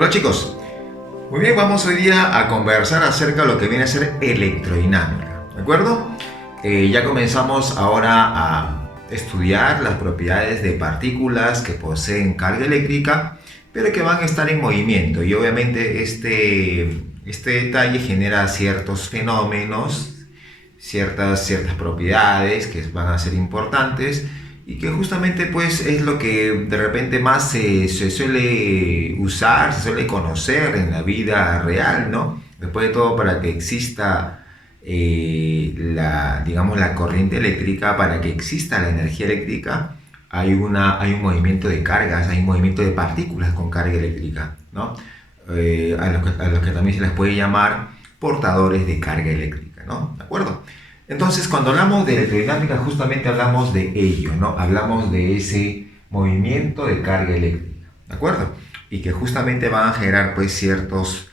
Hola chicos, muy bien, vamos hoy día a conversar acerca de lo que viene a ser electrodinámica, ¿de acuerdo? Ya comenzamos ahora a estudiar las propiedades de partículas que poseen carga eléctrica, pero que van a estar en movimiento y obviamente este detalle genera ciertos fenómenos, ciertas propiedades que van a ser importantes y que justamente pues es lo que de repente más se suele usar, se suele conocer en la vida real, ¿no? Después de todo, para que exista digamos, la corriente eléctrica, para que exista la energía eléctrica, hay un movimiento de cargas, hay un movimiento de partículas con carga eléctrica, ¿no? A los que también se les puede llamar portadores de carga eléctrica, ¿no? ¿De acuerdo? Entonces, cuando hablamos de electrodinámica, justamente hablamos de ello, ¿no? Hablamos de ese movimiento de carga eléctrica, ¿de acuerdo? Y que justamente van a generar, pues, ciertos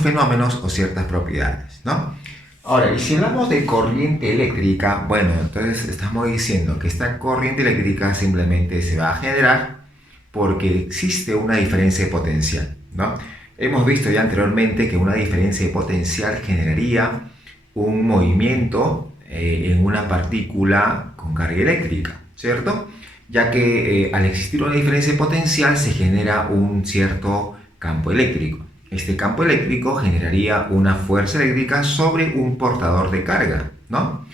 fenómenos o ciertas propiedades, ¿no? Ahora, y si hablamos de corriente eléctrica, bueno, entonces estamos diciendo que esta corriente eléctrica simplemente se va a generar porque existe una diferencia de potencial, ¿no? Hemos visto ya anteriormente que una diferencia de potencial generaría un movimiento en una partícula con carga eléctrica, ¿cierto? Ya que al existir una diferencia de potencial se genera un cierto campo eléctrico. Este campo eléctrico generaría una fuerza eléctrica sobre un portador de carga, ¿no?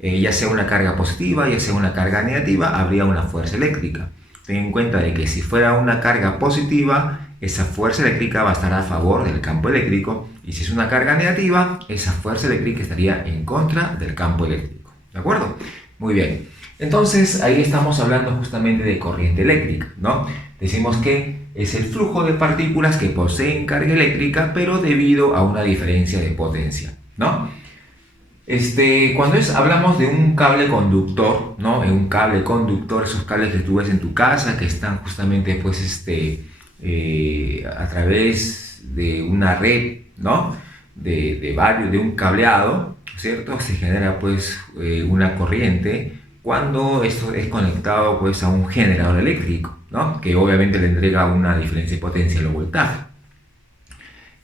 Ya sea una carga positiva, ya sea una carga negativa, habría una fuerza eléctrica. Ten en cuenta de que si fuera una carga positiva, esa fuerza eléctrica va a estar a favor del campo eléctrico, y si es una carga negativa, esa fuerza eléctrica estaría en contra del campo eléctrico, ¿de acuerdo? Muy bien, entonces ahí estamos hablando justamente de corriente eléctrica, ¿no? Decimos que es el flujo de partículas que poseen carga eléctrica, pero debido a una diferencia de potencia, ¿no? Cuando hablamos de un cable conductor, ¿no? En un cable conductor, esos cables que tú ves en tu casa, que están justamente, pues, a través de una red, ¿no? De un cableado, ¿cierto? Se genera, pues, una corriente cuando esto es conectado, pues, a un generador eléctrico, ¿no? Que obviamente le entrega una diferencia de potencia o voltaje.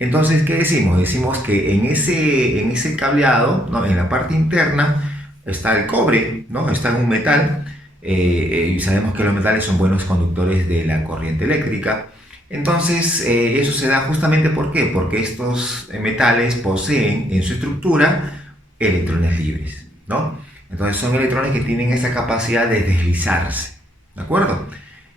Entonces, ¿qué decimos? Decimos que en ese cableado, ¿no? En la parte interna está el cobre, ¿no? Está en un metal, y sabemos que los metales son buenos conductores de la corriente eléctrica. Entonces, eso se da justamente ¿por qué? Porque estos metales poseen en su estructura electrones libres, ¿no? Entonces, son electrones que tienen esa capacidad de deslizarse, ¿de acuerdo?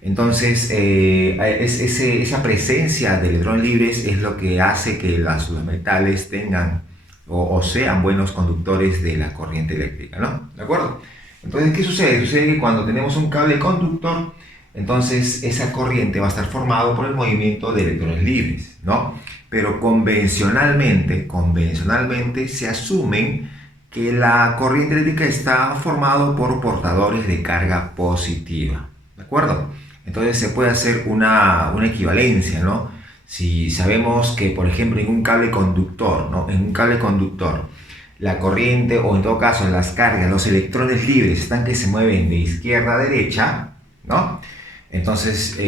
Entonces, esa presencia de electrones libres es lo que hace que los metales tengan o sean buenos conductores de la corriente eléctrica, ¿no? ¿De acuerdo? Entonces, ¿qué sucede? Sucede que cuando tenemos un cable conductor, entonces esa corriente va a estar formada por el movimiento de electrones libres, ¿no? Pero convencionalmente se asumen que la corriente eléctrica está formada por portadores de carga positiva, ¿de acuerdo? Entonces se puede hacer una equivalencia, ¿no? Si sabemos que, por ejemplo, en un cable conductor, ¿no? En un cable conductor, la corriente, o en todo caso las cargas, los electrones libres están que se mueven de izquierda a derecha, ¿no? Entonces,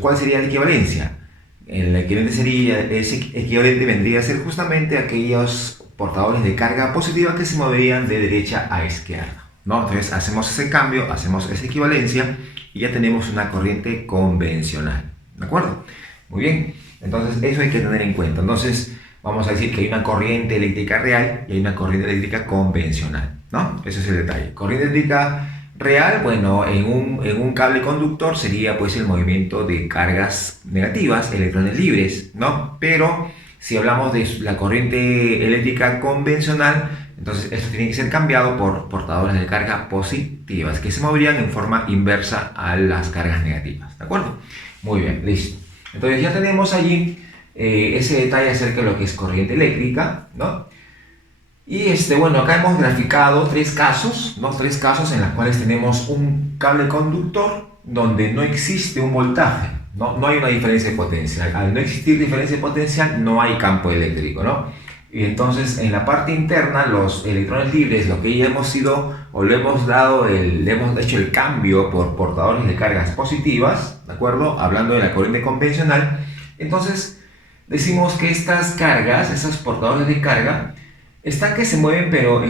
¿cuál sería la equivalencia? Ese equivalente vendría a ser justamente aquellos portadores de carga positiva que se moverían de derecha a izquierda, ¿no? Entonces hacemos ese cambio, hacemos esa equivalencia y ya tenemos una corriente convencional, ¿de acuerdo? Muy bien, entonces eso hay que tener en cuenta. Entonces vamos a decir que hay una corriente eléctrica real y hay una corriente eléctrica convencional, ¿no? Ese es el detalle. Corriente eléctrica real, bueno, en un cable conductor sería, pues, el movimiento de cargas negativas, electrones libres, ¿no? Pero si hablamos de la corriente eléctrica convencional, entonces esto tiene que ser cambiado por portadores de carga positivas que se moverían en forma inversa a las cargas negativas, ¿de acuerdo? Muy bien, listo. Entonces ya tenemos allí ese detalle acerca de lo que es corriente eléctrica, ¿no? Y bueno, acá hemos graficado tres casos, ¿no? Tres casos en los cuales tenemos un cable conductor donde no existe un voltaje, ¿no? No hay una diferencia de potencial. Al no existir diferencia de potencial, no hay campo eléctrico, ¿no? Y entonces en la parte interna, los electrones libres, lo que ya hemos ido o le hemos hecho el cambio por portadores de cargas positivas, ¿de acuerdo? Hablando de la corriente convencional, Entonces, decimos que estas cargas, esos portadores de carga, están que se mueven pero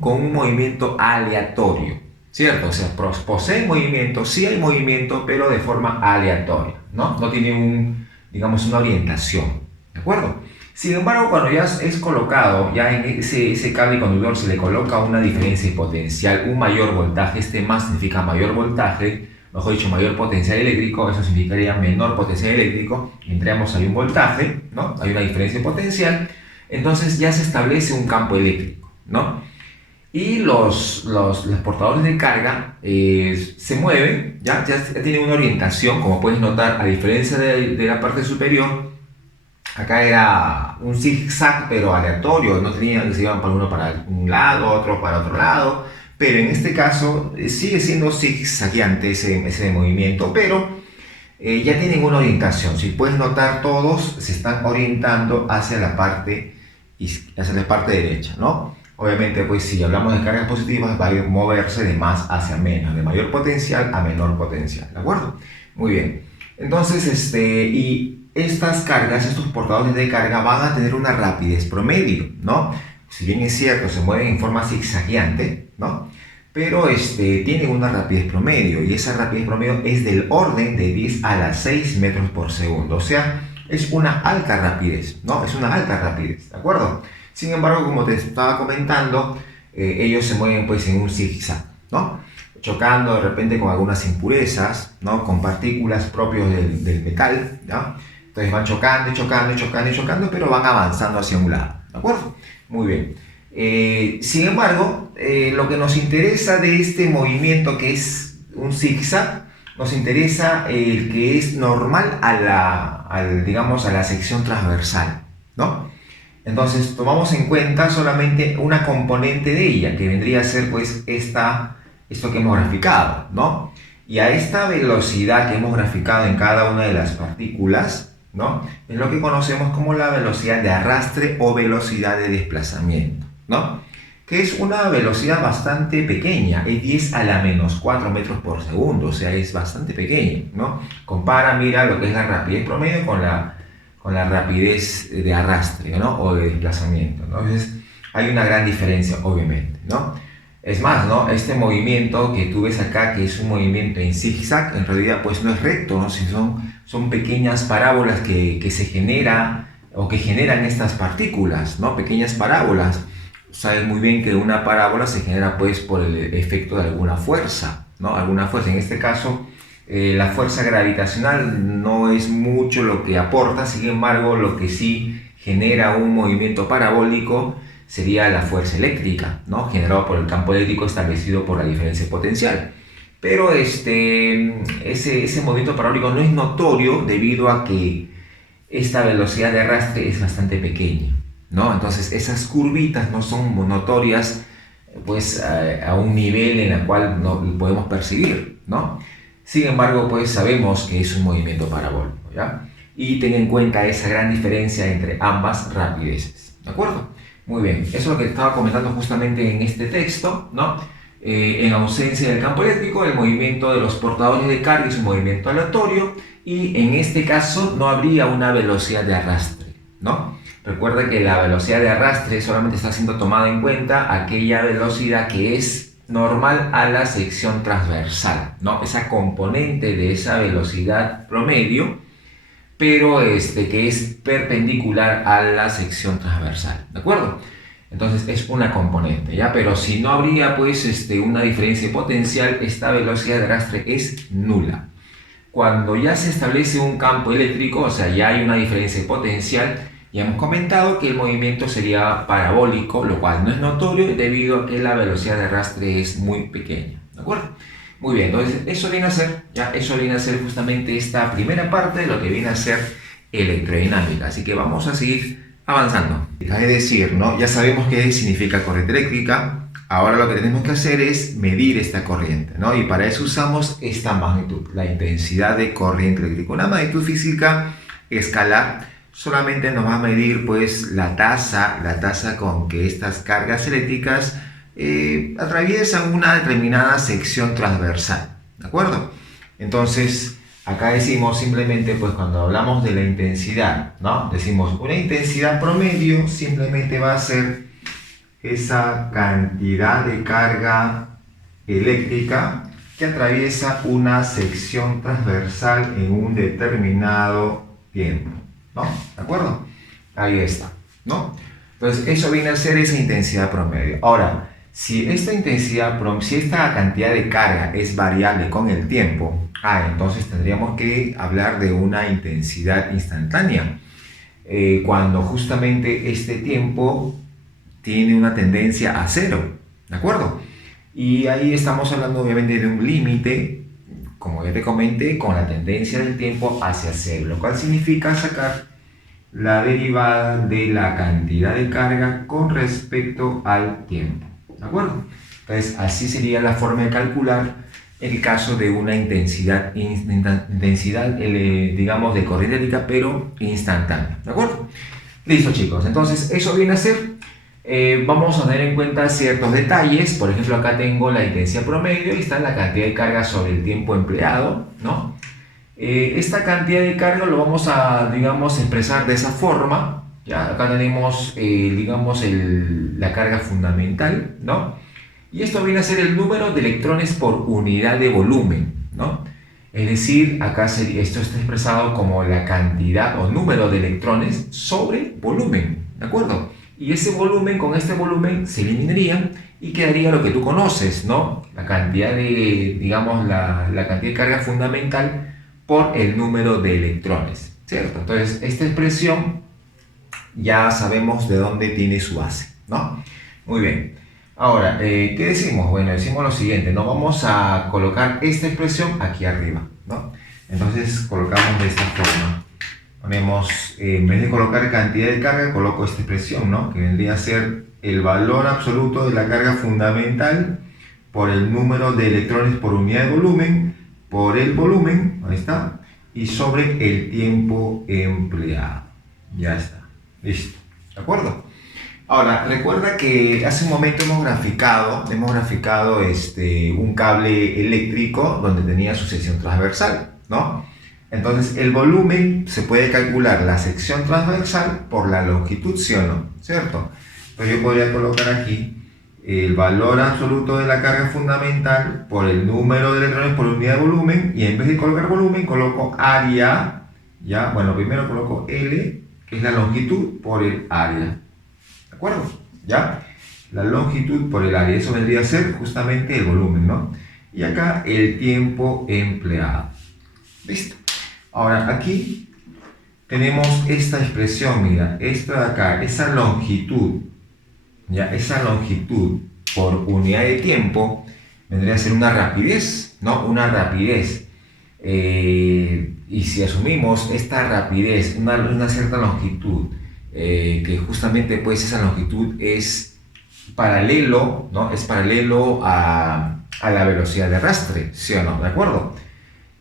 con un movimiento aleatorio, ¿cierto? O sea, poseen movimiento, sí hay movimiento, pero de forma aleatoria, ¿no? No tiene digamos, una orientación, ¿de acuerdo? Sin embargo, cuando ya es colocado, ya en ese cable conductor se le coloca una diferencia de potencial, un mayor voltaje, más significa mayor voltaje, mejor dicho, mayor potencial eléctrico, eso significaría menor potencial eléctrico, entre ambos hay un voltaje, ¿no? Hay una diferencia de potencial, entonces ya se establece un campo eléctrico, ¿no? Y los portadores de carga se mueven, ya tienen una orientación, como puedes notar, a diferencia de la parte superior. Acá era un zigzag pero aleatorio, no tenían que se iban para uno para un lado, otro para otro lado, pero en este caso sigue siendo zigzagueante ese movimiento, pero ya tienen una orientación. Si puedes notar, todos se están orientando hacia la parte derecha, ¿no? Obviamente, pues si hablamos de cargas positivas, va a moverse de más hacia menos, de mayor potencial a menor potencial, ¿de acuerdo? Muy bien. Entonces, y estas cargas, estos portadores de carga van a tener una rapidez promedio, ¿no? Si bien es cierto, se mueven en forma zigzagueante, ¿no? Pero tienen una rapidez promedio, y esa rapidez promedio es del orden de 10 a la 6 metros por segundo, o sea, es una alta rapidez, ¿no? Es una alta rapidez, ¿de acuerdo? Sin embargo, como te estaba comentando, ellos se mueven pues en un zigzag, ¿no? Chocando de repente con algunas impurezas, ¿no? Con partículas propios del metal, ¿no? Entonces van chocando y chocando y chocando y chocando, pero van avanzando hacia un lado, ¿de acuerdo? Muy bien. Sin embargo, lo que nos interesa de este movimiento, que es un zigzag, nos interesa el que es normal digamos, a la sección transversal, ¿no? Entonces tomamos en cuenta solamente una componente de ella, que vendría a ser pues esto que hemos graficado, ¿no? Y a esta velocidad que hemos graficado en cada una de las partículas, ¿no? Es lo que conocemos como la velocidad de arrastre o velocidad de desplazamiento, ¿no? Que es una velocidad bastante pequeña, es 10 a la menos 4 metros por segundo, o sea, es bastante pequeño, ¿no? Compara, mira, lo que es la rapidez promedio con la rapidez de arrastre, ¿no? O de desplazamiento, ¿no? Entonces, hay una gran diferencia, obviamente, ¿no? Es más, ¿no? Este movimiento que tú ves acá, que es un movimiento en zigzag, en realidad pues no es recto, ¿no? Sino son pequeñas parábolas que se generan o que generan estas partículas, ¿no? Pequeñas parábolas. Sabes muy bien que una parábola se genera pues por el efecto de alguna fuerza, ¿no? Alguna fuerza. En este caso, la fuerza gravitacional no es mucho lo que aporta, sin embargo, lo que sí genera un movimiento parabólico sería la fuerza eléctrica, ¿no? Generado por el campo eléctrico establecido por la diferencia potencial. Pero ese movimiento parabólico no es notorio debido a que esta velocidad de arrastre es bastante pequeña, ¿no? Entonces esas curvitas no son notorias pues a un nivel en el cual no podemos percibir, ¿no? Sin embargo, pues sabemos que es un movimiento parabólico, ¿ya? Y ten en cuenta esa gran diferencia entre ambas rapideces, ¿de acuerdo? Muy bien, eso es lo que estaba comentando justamente en este texto, ¿no? En ausencia del campo eléctrico, el movimiento de los portadores de carga es un movimiento aleatorio y en este caso no habría una velocidad de arrastre, ¿no? Recuerda que la velocidad de arrastre solamente está siendo tomada en cuenta aquella velocidad que es normal a la sección transversal, ¿no? Esa componente de esa velocidad promedio, pero que es perpendicular a la sección transversal, ¿de acuerdo? Entonces es una componente, ¿ya? Pero si no habría pues una diferencia de potencial, esta velocidad de arrastre es nula. Cuando ya se establece un campo eléctrico, o sea, ya hay una diferencia de potencial, ya hemos comentado que el movimiento sería parabólico, lo cual no es notorio debido a que la velocidad de arrastre es muy pequeña, ¿de acuerdo? Muy bien, entonces eso viene a ser justamente esta primera parte de lo que viene a ser electrodinámica, así que vamos a seguir avanzando. Es decir, ¿no? Ya sabemos qué significa corriente eléctrica, ahora lo que tenemos que hacer es medir esta corriente, ¿no? Y para eso usamos esta magnitud, la intensidad de corriente eléctrica, una magnitud física escalar. Solamente nos va a medir pues la tasa con que estas cargas eléctricas atraviesan una determinada sección transversal, ¿de acuerdo? Entonces acá decimos simplemente, pues cuando hablamos de la intensidad, ¿no? Decimos una intensidad promedio simplemente va a ser esa cantidad de carga eléctrica que atraviesa una sección transversal en un determinado tiempo, ¿no? ¿De acuerdo? Ahí está, ¿no? Entonces, eso viene a ser esa intensidad promedio. Ahora, si esta cantidad de carga es variable con el tiempo, entonces tendríamos que hablar de una intensidad instantánea. Cuando justamente este tiempo tiene una tendencia a cero, ¿de acuerdo? Y ahí estamos hablando obviamente de un límite, como ya te comenté, con la tendencia del tiempo hacia cero, lo cual significa sacar la derivada de la cantidad de carga con respecto al tiempo, ¿de acuerdo? Entonces, así sería la forma de calcular el caso de una intensidad digamos, de corriente eléctrica, pero instantánea, ¿de acuerdo? Listo, chicos. Entonces, eso viene a ser. Vamos a tener en cuenta ciertos detalles. Por ejemplo, acá tengo la intensidad promedio y está la cantidad de carga sobre el tiempo empleado, ¿no? Esta cantidad de carga lo vamos a, digamos, expresar de esa forma. Ya, acá tenemos, digamos, la carga fundamental, ¿no? Y esto viene a ser el número de electrones por unidad de volumen, ¿no? Es decir, acá esto está expresado como la cantidad o número de electrones sobre volumen, ¿de acuerdo? Y ese volumen, con este volumen, se eliminaría y quedaría lo que tú conoces, ¿no? La cantidad de, digamos, la cantidad de carga fundamental por el número de electrones, ¿cierto? Entonces, esta expresión ya sabemos de dónde tiene su base, ¿no? Muy bien. Ahora, ¿qué decimos? Bueno, decimos lo siguiente, ¿no? Vamos a colocar esta expresión aquí arriba, ¿no? Entonces, colocamos de esta forma. Ponemos, en vez de colocar cantidad de carga, coloco esta expresión, ¿no? Que vendría a ser el valor absoluto de la carga fundamental por el número de electrones por unidad de volumen, por el volumen, ahí está, y sobre el tiempo empleado. Ya está, listo, ¿de acuerdo? Ahora, recuerda que hace un momento hemos graficado un cable eléctrico donde tenía su sección transversal, ¿no? Entonces, el volumen se puede calcular la sección transversal por la longitud, ¿sí o no? ¿Cierto? Entonces yo podría colocar aquí el valor absoluto de la carga fundamental por el número de electrones por unidad de volumen, y en vez de colocar volumen coloco área, ¿ya? Bueno, primero coloco L, que es la longitud por el área, ¿de acuerdo? ¿Ya? La longitud por el área, eso vendría a ser justamente el volumen, ¿no? Y acá el tiempo empleado. Listo. Ahora aquí tenemos esta expresión, mira, esto de acá, esa longitud, ya, esa longitud por unidad de tiempo vendría a ser una rapidez, ¿no? Una rapidez. Y si asumimos esta rapidez, una cierta longitud, que justamente pues esa longitud es paralelo, ¿no? Es paralelo a la velocidad de arrastre, ¿sí o no? ¿De acuerdo?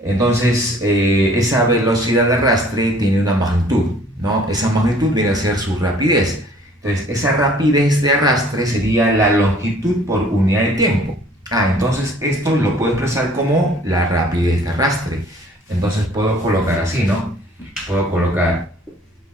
Entonces, esa velocidad de arrastre tiene una magnitud, ¿no? Esa magnitud viene a ser su rapidez. Entonces, esa rapidez de arrastre sería la longitud por unidad de tiempo. Entonces esto lo puedo expresar como la rapidez de arrastre. Entonces puedo colocar así, ¿no? Puedo colocar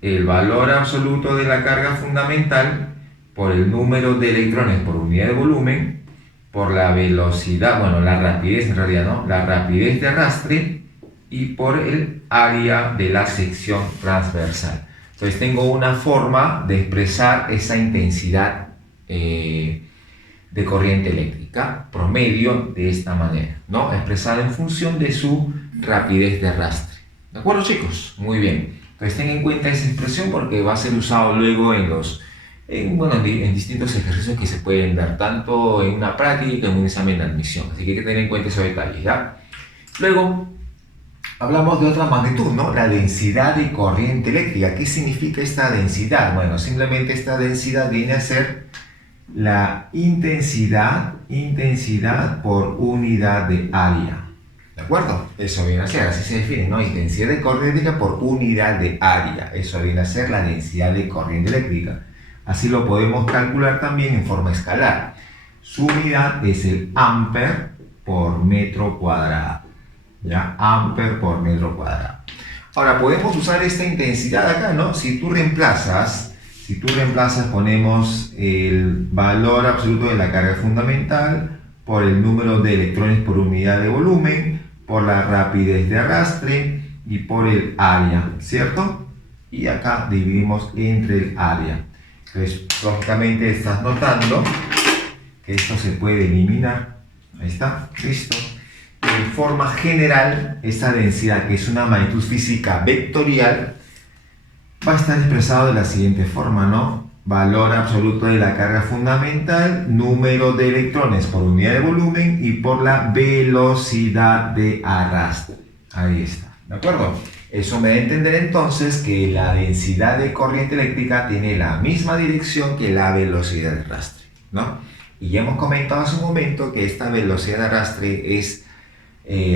el valor absoluto de la carga fundamental por el número de electrones por unidad de volumen, por la velocidad, bueno, la rapidez en realidad, ¿no? La rapidez de arrastre y por el área de la sección transversal. Entonces tengo una forma de expresar esa intensidad de corriente eléctrica promedio de esta manera, ¿no? Expresada en función de su rapidez de arrastre. ¿De acuerdo, chicos? Muy bien. Entonces tengan en cuenta esa expresión porque va a ser usado luego en distintos ejercicios que se pueden dar, tanto en una práctica como en un examen de admisión. Así que hay que tener en cuenta esos detalles, ¿ya? Luego, hablamos de otra magnitud, ¿no? La densidad de corriente eléctrica. ¿Qué significa esta densidad? Bueno, simplemente esta densidad viene a ser la intensidad por unidad de área. ¿De acuerdo? Eso viene a ser, así se define, ¿no? Intensidad de corriente eléctrica por unidad de área. Eso viene a ser la densidad de corriente eléctrica. Así lo podemos calcular también en forma escalar. Su unidad es el ampere por metro cuadrado. ¿ya? Amper por metro cuadrado. Ahora, podemos usar esta intensidad acá, ¿no? Si tú reemplazas, ponemos el valor absoluto de la carga fundamental por el número de electrones por unidad de volumen, por la rapidez de arrastre y por el área, ¿cierto? Y acá dividimos entre el área. Entonces, lógicamente estás notando que esto se puede eliminar. Ahí está, listo. En forma general, esta densidad, que es una magnitud física vectorial, va a estar expresado de la siguiente forma, ¿no? Valor absoluto de la carga fundamental, número de electrones por unidad de volumen y por la velocidad de arrastre. Ahí está, ¿de acuerdo? Eso me da a entender entonces que la densidad de corriente eléctrica tiene la misma dirección que la velocidad de arrastre, ¿no? Y ya hemos comentado hace un momento que esta velocidad de arrastre es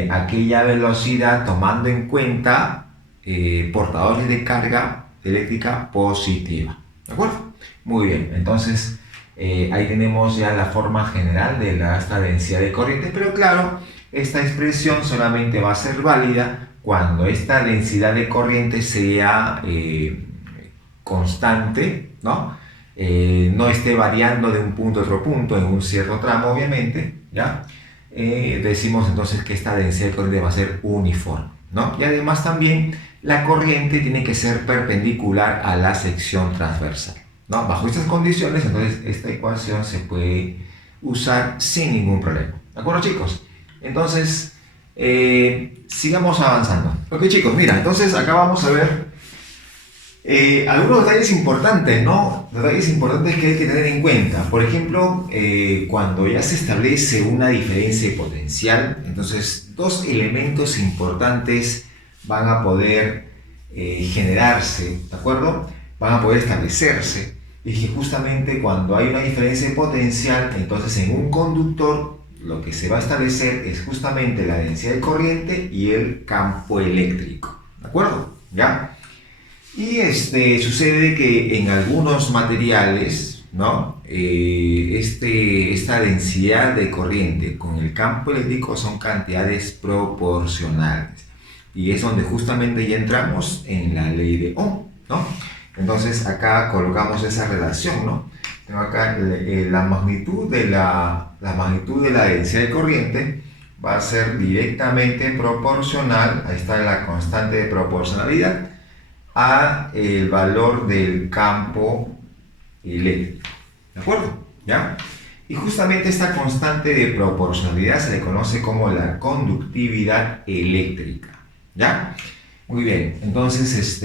aquella velocidad tomando en cuenta portadores de carga eléctrica positiva, ¿de acuerdo? Muy bien, entonces ahí tenemos ya la forma general de esta densidad de corriente, pero claro, esta expresión solamente va a ser válida cuando esta densidad de corriente sea constante, ¿no? No esté variando de un punto a otro punto en un cierto tramo, obviamente, ¿ya? Decimos entonces que esta densidad de corriente va a ser uniforme, ¿no? Y además también la corriente tiene que ser perpendicular a la sección transversal, ¿no? Bajo estas condiciones, entonces esta ecuación se puede usar sin ningún problema, ¿de acuerdo, chicos? Entonces, sigamos avanzando. Ok, chicos, mira, entonces acá vamos a ver algunos detalles importantes, ¿no? Detalles importantes que hay que tener en cuenta. Por ejemplo, cuando ya se establece una diferencia de potencial, entonces dos elementos importantes van a poder generarse, ¿de acuerdo? Van a poder establecerse. Y que justamente cuando hay una diferencia de potencial, entonces en un conductor lo que se va a establecer es justamente la densidad de corriente y el campo eléctrico, ¿de acuerdo? ¿Ya? Y sucede que en algunos materiales, ¿no? Esta densidad de corriente con el campo eléctrico son cantidades proporcionales. Y es donde justamente ya entramos en la ley de Ohm, ¿no? Entonces acá colocamos esa relación, ¿no? Tengo acá la magnitud de la densidad de corriente va a ser directamente proporcional, ahí está la constante de proporcionalidad, a el valor del campo eléctrico, ¿de acuerdo? ¿Ya? Y justamente esta constante de proporcionalidad se le conoce como la conductividad eléctrica, ¿ya? Muy bien, entonces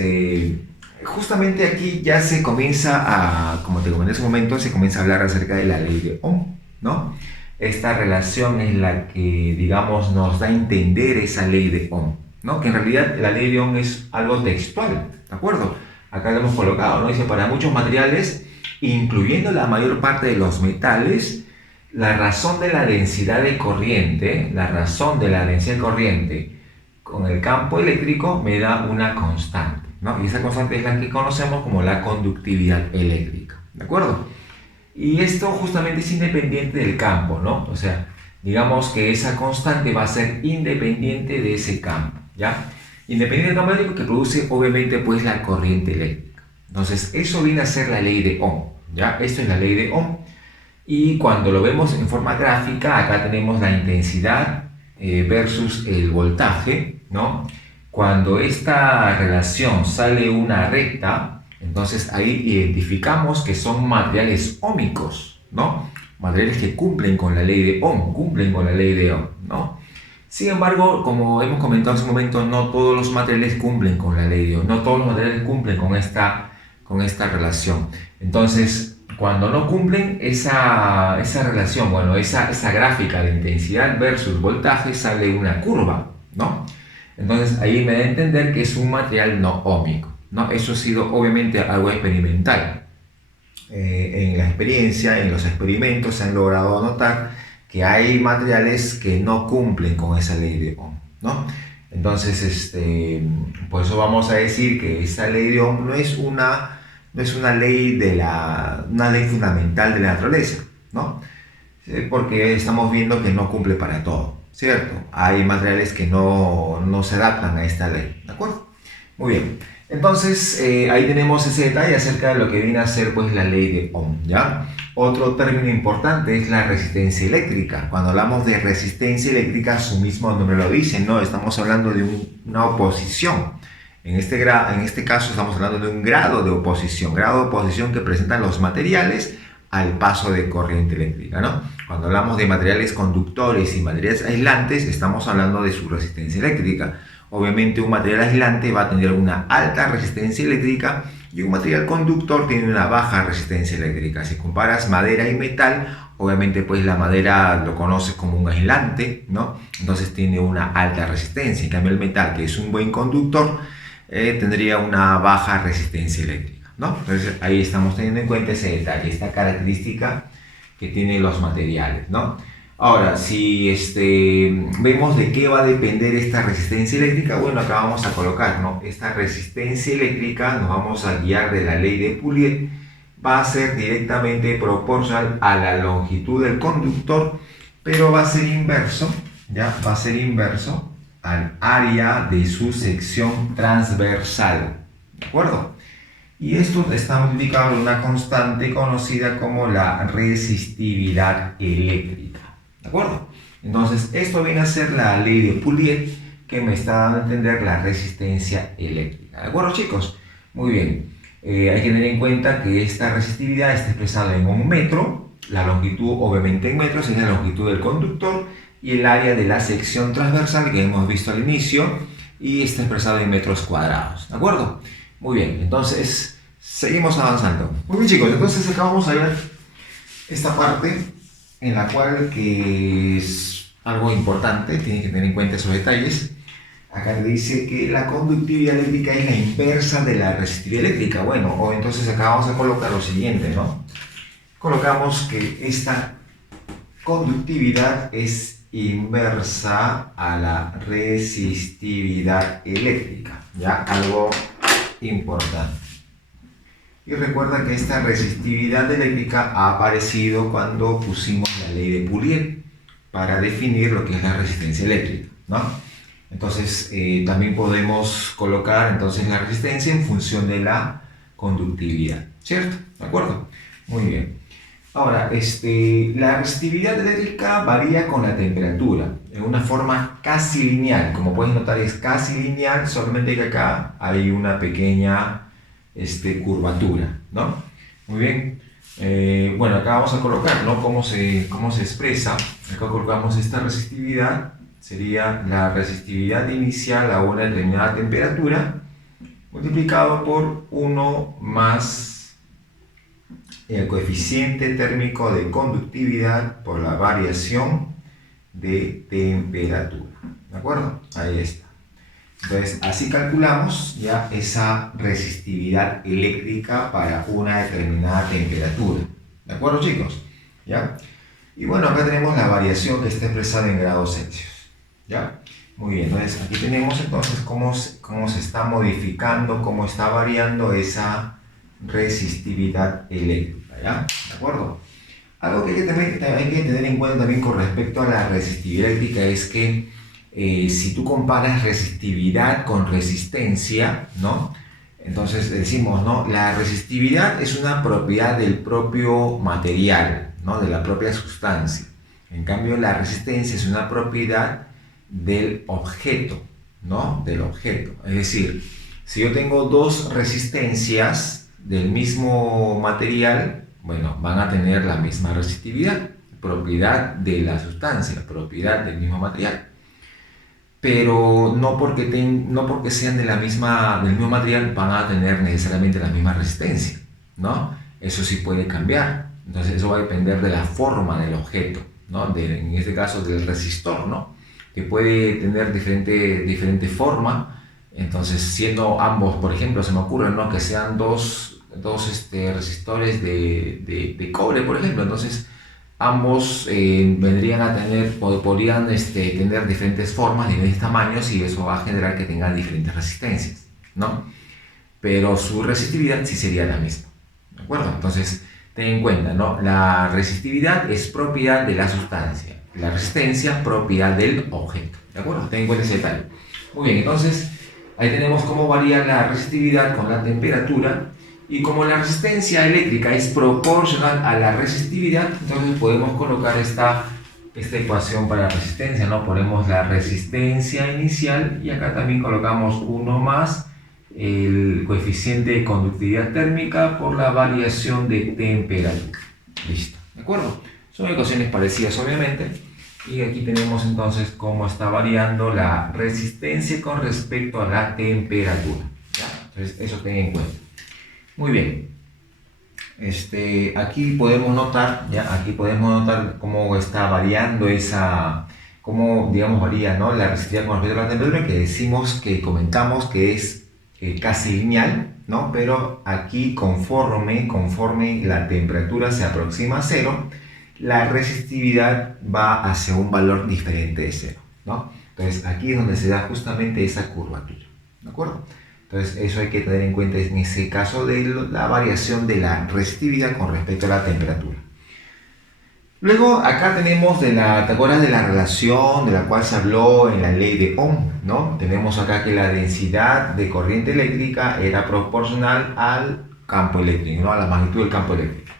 justamente aquí ya se comienza a, como te comenté en ese momento, se comienza a hablar acerca de la ley de Ohm, ¿no? Esta relación es la que, digamos, nos da a entender esa ley de Ohm, ¿no? Que en realidad la ley de Ohm es algo textual, ¿de acuerdo? Acá lo hemos colocado, ¿no? Dice, para muchos materiales, incluyendo la mayor parte de los metales, la razón de la densidad de corriente, con el campo eléctrico me da una constante, ¿no? Y esa constante es la que conocemos como la conductividad eléctrica, ¿de acuerdo? Y esto justamente es independiente del campo, ¿no? O sea, digamos que esa constante va a ser independiente de ese campo, ¿ya? Independiente del campo eléctrico que produce obviamente pues la corriente eléctrica. Entonces, eso viene a ser la ley de Ohm, ¿ya? Esto es la ley de Ohm. Y cuando lo vemos en forma gráfica, acá tenemos la intensidad versus el voltaje, ¿no? Cuando esta relación sale una recta, entonces ahí identificamos que son materiales óhmicos, ¿no? Materiales que cumplen con la ley de Ohm, ¿no? Sin embargo, como hemos comentado hace un momento, no todos los materiales cumplen con la ley de Ohm, no todos los materiales cumplen con esta relación. Entonces, cuando no cumplen esa relación, bueno, esa gráfica de intensidad versus voltaje, sale una curva, ¿no? Entonces ahí me da a entender que es un material no óhmico, ¿no? Eso ha sido obviamente algo experimental. En la experiencia, en los experimentos se han logrado notar que hay materiales que no cumplen con esa ley de Ohm, ¿no? Entonces, por eso vamos a decir que esa ley de Ohm no es una ley una ley fundamental de la naturaleza, ¿no? Porque estamos viendo que no cumple para todo. ¿cierto? Hay materiales que no se adaptan a esta ley, ¿de acuerdo? Muy bien, entonces ahí tenemos ese detalle acerca de lo que viene a ser pues la ley de Ohm, ¿ya? Otro término importante es la resistencia eléctrica. Cuando hablamos de resistencia eléctrica, su mismo nombre lo dice, ¿no? Estamos hablando de una oposición. En este caso estamos hablando de un grado de oposición que presentan los materiales al paso de corriente eléctrica, ¿no? Cuando hablamos de materiales conductores y materiales aislantes, estamos hablando de su resistencia eléctrica. Obviamente un material aislante va a tener una alta resistencia eléctrica y un material conductor tiene una baja resistencia eléctrica. Si comparas madera y metal, obviamente pues la madera lo conoces como un aislante, ¿no? Entonces tiene una alta resistencia. En cambio el metal, que es un buen conductor, tendría una baja resistencia eléctrica, ¿no? Entonces ahí estamos teniendo en cuenta ese detalle, esta característica que tienen los materiales, ¿no? Ahora, si vemos de qué va a depender esta resistencia eléctrica, bueno, acá vamos a colocar, ¿no? Esta resistencia eléctrica, nos vamos a guiar de la ley de Pouliot, va a ser directamente proporcional a la longitud del conductor, pero va a ser inverso, ¿ya? Va a ser inverso al área de su sección transversal, ¿de acuerdo? Y esto está multiplicado por una constante conocida como la resistividad eléctrica, ¿de acuerdo? Entonces, esto viene a ser la ley de Pouliot que me está dando a entender la resistencia eléctrica, ¿de acuerdo, chicos? Muy bien, hay que tener en cuenta que esta resistividad está expresada en un metro, la longitud obviamente en metros es la longitud del conductor, y el área de la sección transversal que hemos visto al inicio y está expresado en metros cuadrados, ¿de acuerdo? Muy bien, entonces seguimos avanzando. Muy bien, chicos, entonces acá vamos a ver esta parte en la cual que es algo importante, tienen que tener en cuenta esos detalles. Acá te dice que la conductividad eléctrica es la inversa de la resistividad eléctrica. Bueno, o entonces acá vamos a colocar lo siguiente, ¿no? Colocamos que esta conductividad es inversa a la resistividad eléctrica, ya algo importante. Y recuerda que esta resistividad eléctrica ha aparecido cuando pusimos la ley de Pouliot para definir lo que es la resistencia eléctrica, ¿no? Entonces también podemos colocar entonces la resistencia en función de la conductividad, ¿cierto? ¿De acuerdo? Muy bien. Ahora, la resistividad eléctrica varía con la temperatura, en una forma casi lineal. Como puedes notar, es casi lineal, solamente que acá hay una pequeña curvatura, ¿no? Muy bien. Bueno, acá vamos a colocar, ¿no? cómo se expresa. Acá colocamos esta resistividad, sería la resistividad inicial a una determinada temperatura, multiplicado por 1 más el coeficiente térmico de conductividad por la variación de temperatura, ¿de acuerdo? Ahí está. Entonces, así calculamos ya esa resistividad eléctrica para una determinada temperatura, ¿de acuerdo, chicos? ¿Ya? Y bueno, acá tenemos la variación que está expresada en grados Celsius, ¿ya? Muy bien, entonces aquí tenemos entonces cómo se está modificando, cómo está variando esa resistividad eléctrica, ¿ya? ¿De acuerdo? Algo que hay que tener en cuenta también con respecto a la resistividad eléctrica es que si tú comparas resistividad con resistencia, ¿no? Entonces decimos, ¿no? La resistividad es una propiedad del propio material, ¿no? De la propia sustancia. En cambio, la resistencia es una propiedad del objeto, ¿no? Del objeto. Es decir, si yo tengo dos resistencias del mismo material, bueno, van a tener la misma resistividad, propiedad de la sustancia, propiedad del mismo material. Pero no porque sean del mismo material van a tener necesariamente la misma resistencia, ¿no? Eso sí puede cambiar. Entonces eso va a depender de la forma del objeto, ¿no? En este caso del resistor, ¿no? Que puede tener diferente forma. Entonces, siendo ambos, por ejemplo, se me ocurre, ¿no? Que sean dos resistores de cobre, por ejemplo. Entonces, ambos vendrían a podrían tener diferentes formas, diferentes tamaños, y eso va a generar que tengan diferentes resistencias, ¿no? Pero su resistividad sí sería la misma, ¿de acuerdo? Entonces, ten en cuenta, ¿no? La resistividad es propiedad de la sustancia. La resistencia, propiedad del objeto. ¿De acuerdo? Ten en cuenta ese detalle. Muy bien, entonces ahí tenemos cómo varía la resistividad con la temperatura. Y como la resistencia eléctrica es proporcional a la resistividad, entonces podemos colocar esta ecuación para la resistencia, ¿no? Ponemos la resistencia inicial y acá también colocamos 1 más el coeficiente de conductividad térmica por la variación de temperatura. Listo, ¿de acuerdo? Son ecuaciones parecidas obviamente. Y aquí tenemos entonces cómo está variando la resistencia con respecto a la temperatura. ¿Ya? Entonces eso ten en cuenta. Muy bien. Aquí podemos notar, cómo está variando cómo digamos varía, ¿no? La resistividad con respecto a la temperatura, que comentamos que es casi lineal, ¿no? Pero aquí conforme la temperatura se aproxima a cero, la resistividad va hacia un valor diferente de cero, ¿no? Entonces aquí es donde se da justamente esa curvatura, ¿de acuerdo? Entonces eso hay que tener en cuenta en ese caso de la variación de la resistividad con respecto a la temperatura. Luego acá tenemos ¿te acuerdas de la relación de la cual se habló en la ley de Ohm? ¿No? Tenemos acá que la densidad de corriente eléctrica era proporcional al campo eléctrico, ¿no? A la magnitud del campo eléctrico.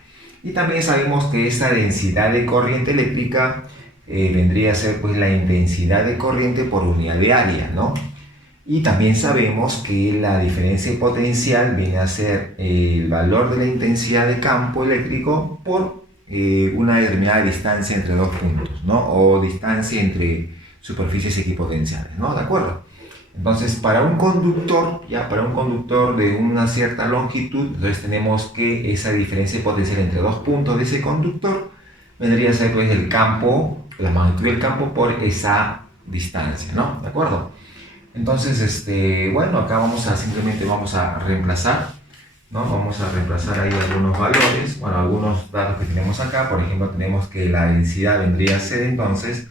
Y también sabemos que esa densidad de corriente eléctrica vendría a ser pues la intensidad de corriente por unidad de área, ¿no? Y también sabemos que la diferencia de potencial viene a ser el valor de la intensidad de campo eléctrico por una determinada distancia entre dos puntos, ¿no? O distancia entre superficies equipotenciales, ¿no? ¿De acuerdo? Entonces, para un conductor de una cierta longitud, entonces tenemos que esa diferencia de potencial entre dos puntos de ese conductor vendría a ser pues el campo, la magnitud del campo por esa distancia, ¿no? ¿De acuerdo? Entonces, bueno, acá simplemente vamos a reemplazar, ¿no? Vamos a reemplazar ahí algunos valores, bueno, algunos datos que tenemos acá. Por ejemplo, tenemos que la densidad vendría a ser entonces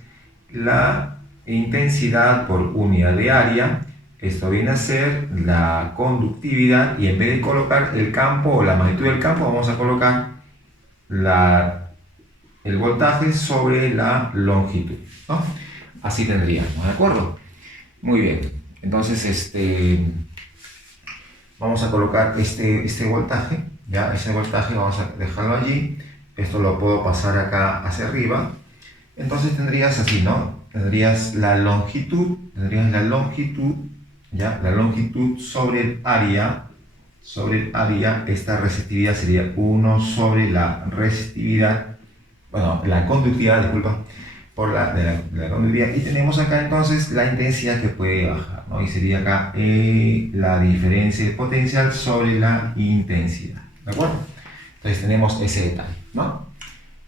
la intensidad por unidad de área. Esto viene a ser la conductividad, y en vez de colocar el campo o la magnitud del campo, vamos a colocar el voltaje sobre la longitud, ¿no? Así tendríamos, ¿de acuerdo? Muy bien, entonces vamos a colocar este voltaje, ¿ya? Ese voltaje vamos a dejarlo allí. Esto lo puedo pasar acá hacia arriba. Entonces tendrías así, ¿no? Tendrías la longitud, ¿ya? La longitud sobre el área, esta resistividad sería 1 sobre la resistividad, bueno, la conductividad, disculpa, por la conductividad, y tenemos acá entonces la intensidad que puede bajar, ¿no? Y sería acá la diferencia de potencial sobre la intensidad, ¿de acuerdo? Entonces tenemos ese detalle, ¿no?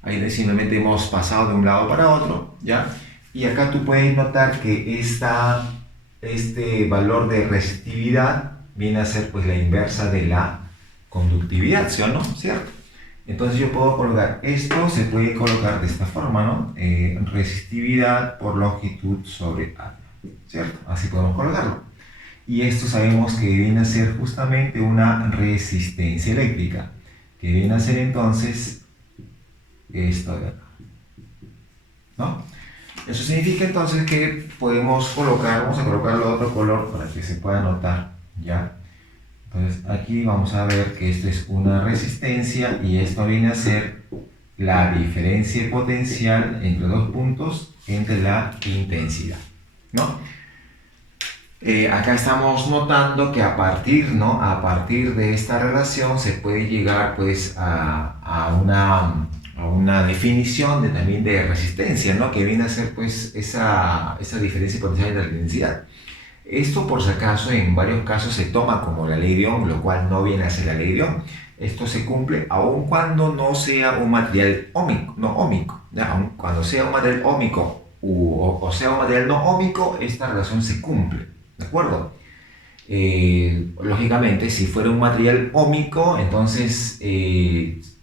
Ahí simplemente hemos pasado de un lado para otro, ¿ya? Y acá tú puedes notar que este valor de resistividad viene a ser pues la inversa de la conductividad, ¿sí o no? ¿Cierto? Entonces yo puedo colocar esto, se puede colocar de esta forma, ¿no? Resistividad por longitud sobre área, ¿cierto? Así podemos colocarlo. Y esto sabemos que viene a ser justamente una resistencia eléctrica, que viene a ser entonces esto de acá, ¿no? Eso significa entonces que podemos colocar, vamos a colocarlo de otro color para que se pueda notar, ¿ya? Entonces aquí vamos a ver que esto es una resistencia y esto viene a ser la diferencia de potencial entre dos puntos entre la intensidad, ¿no? Acá estamos notando que a partir de esta relación se puede llegar pues a una definición también de resistencia, ¿no? Que viene a ser pues esa diferencia de potencial entre la intensidad. Esto, por si acaso, en varios casos se toma como la ley de Ohm, lo cual no viene a ser la ley de Ohm. Esto se cumple aun cuando no sea un material óhmico, ¿ya? Aun cuando sea un material óhmico o sea un material no óhmico, esta relación se cumple, ¿de acuerdo? Lógicamente, si fuera un material óhmico, entonces,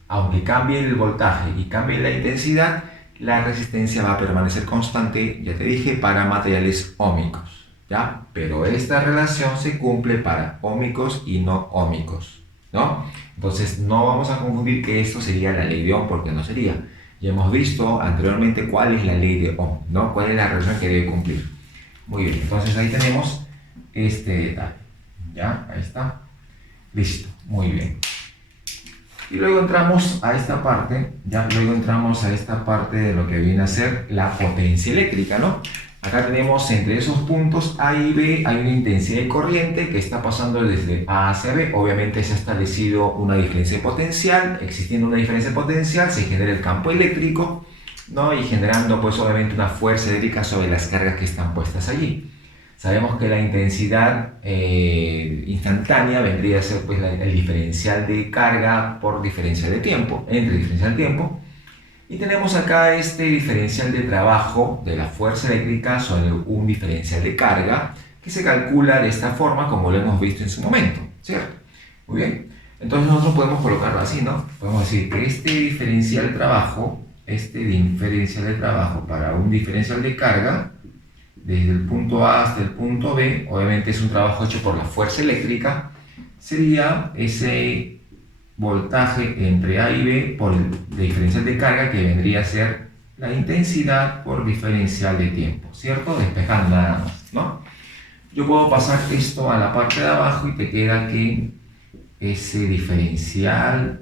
aunque cambie el voltaje y cambie la intensidad, la resistencia va a permanecer constante, ya te dije, para materiales óhmicos. ¿Ya? Pero esta relación se cumple para óhmicos y no óhmicos, ¿no? Entonces no vamos a confundir que esto sería la ley de Ohm, porque no sería. Ya hemos visto anteriormente cuál es la ley de Ohm, ¿no? Cuál es la relación que debe cumplir. Muy bien, entonces ahí tenemos este detalle. ¿Ya? Ahí está. Listo, muy bien. Y luego entramos a esta parte, de lo que viene a ser la potencia eléctrica, ¿no? Acá tenemos entre esos puntos A y B, hay una intensidad de corriente que está pasando desde A hacia B. Obviamente se ha establecido una diferencia de potencial. Existiendo una diferencia de potencial se genera el campo eléctrico, ¿no? Y generando pues obviamente una fuerza eléctrica sobre las cargas que están puestas allí. Sabemos que la intensidad instantánea vendría a ser pues, el diferencial de carga por diferencial de tiempo, entre diferencial de tiempo. Y tenemos acá este diferencial de trabajo de la fuerza eléctrica sobre un diferencial de carga que se calcula de esta forma como lo hemos visto en su momento, ¿cierto? Muy bien. Entonces nosotros podemos colocarlo así, ¿no? Podemos decir que este diferencial de trabajo para un diferencial de carga desde el punto A hasta el punto B, obviamente es un trabajo hecho por la fuerza eléctrica, sería ese voltaje entre A y B por el diferencial de carga que vendría a ser la intensidad por diferencial de tiempo, ¿cierto? Despejando nada más, ¿no? Yo puedo pasar esto a la parte de abajo y te queda que ese diferencial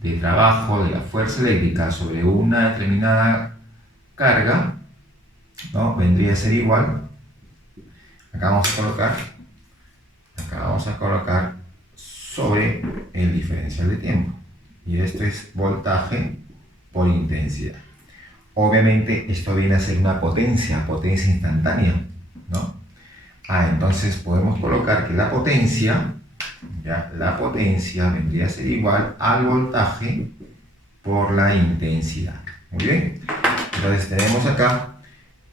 de trabajo de la fuerza eléctrica sobre una determinada carga, ¿no? Vendría a ser igual, acá vamos a colocar sobre el diferencial de tiempo, y esto es voltaje por intensidad. Obviamente esto viene a ser una potencia instantánea, ¿no? Entonces podemos colocar que la potencia vendría a ser igual al voltaje por la intensidad. Muy bien, entonces tenemos acá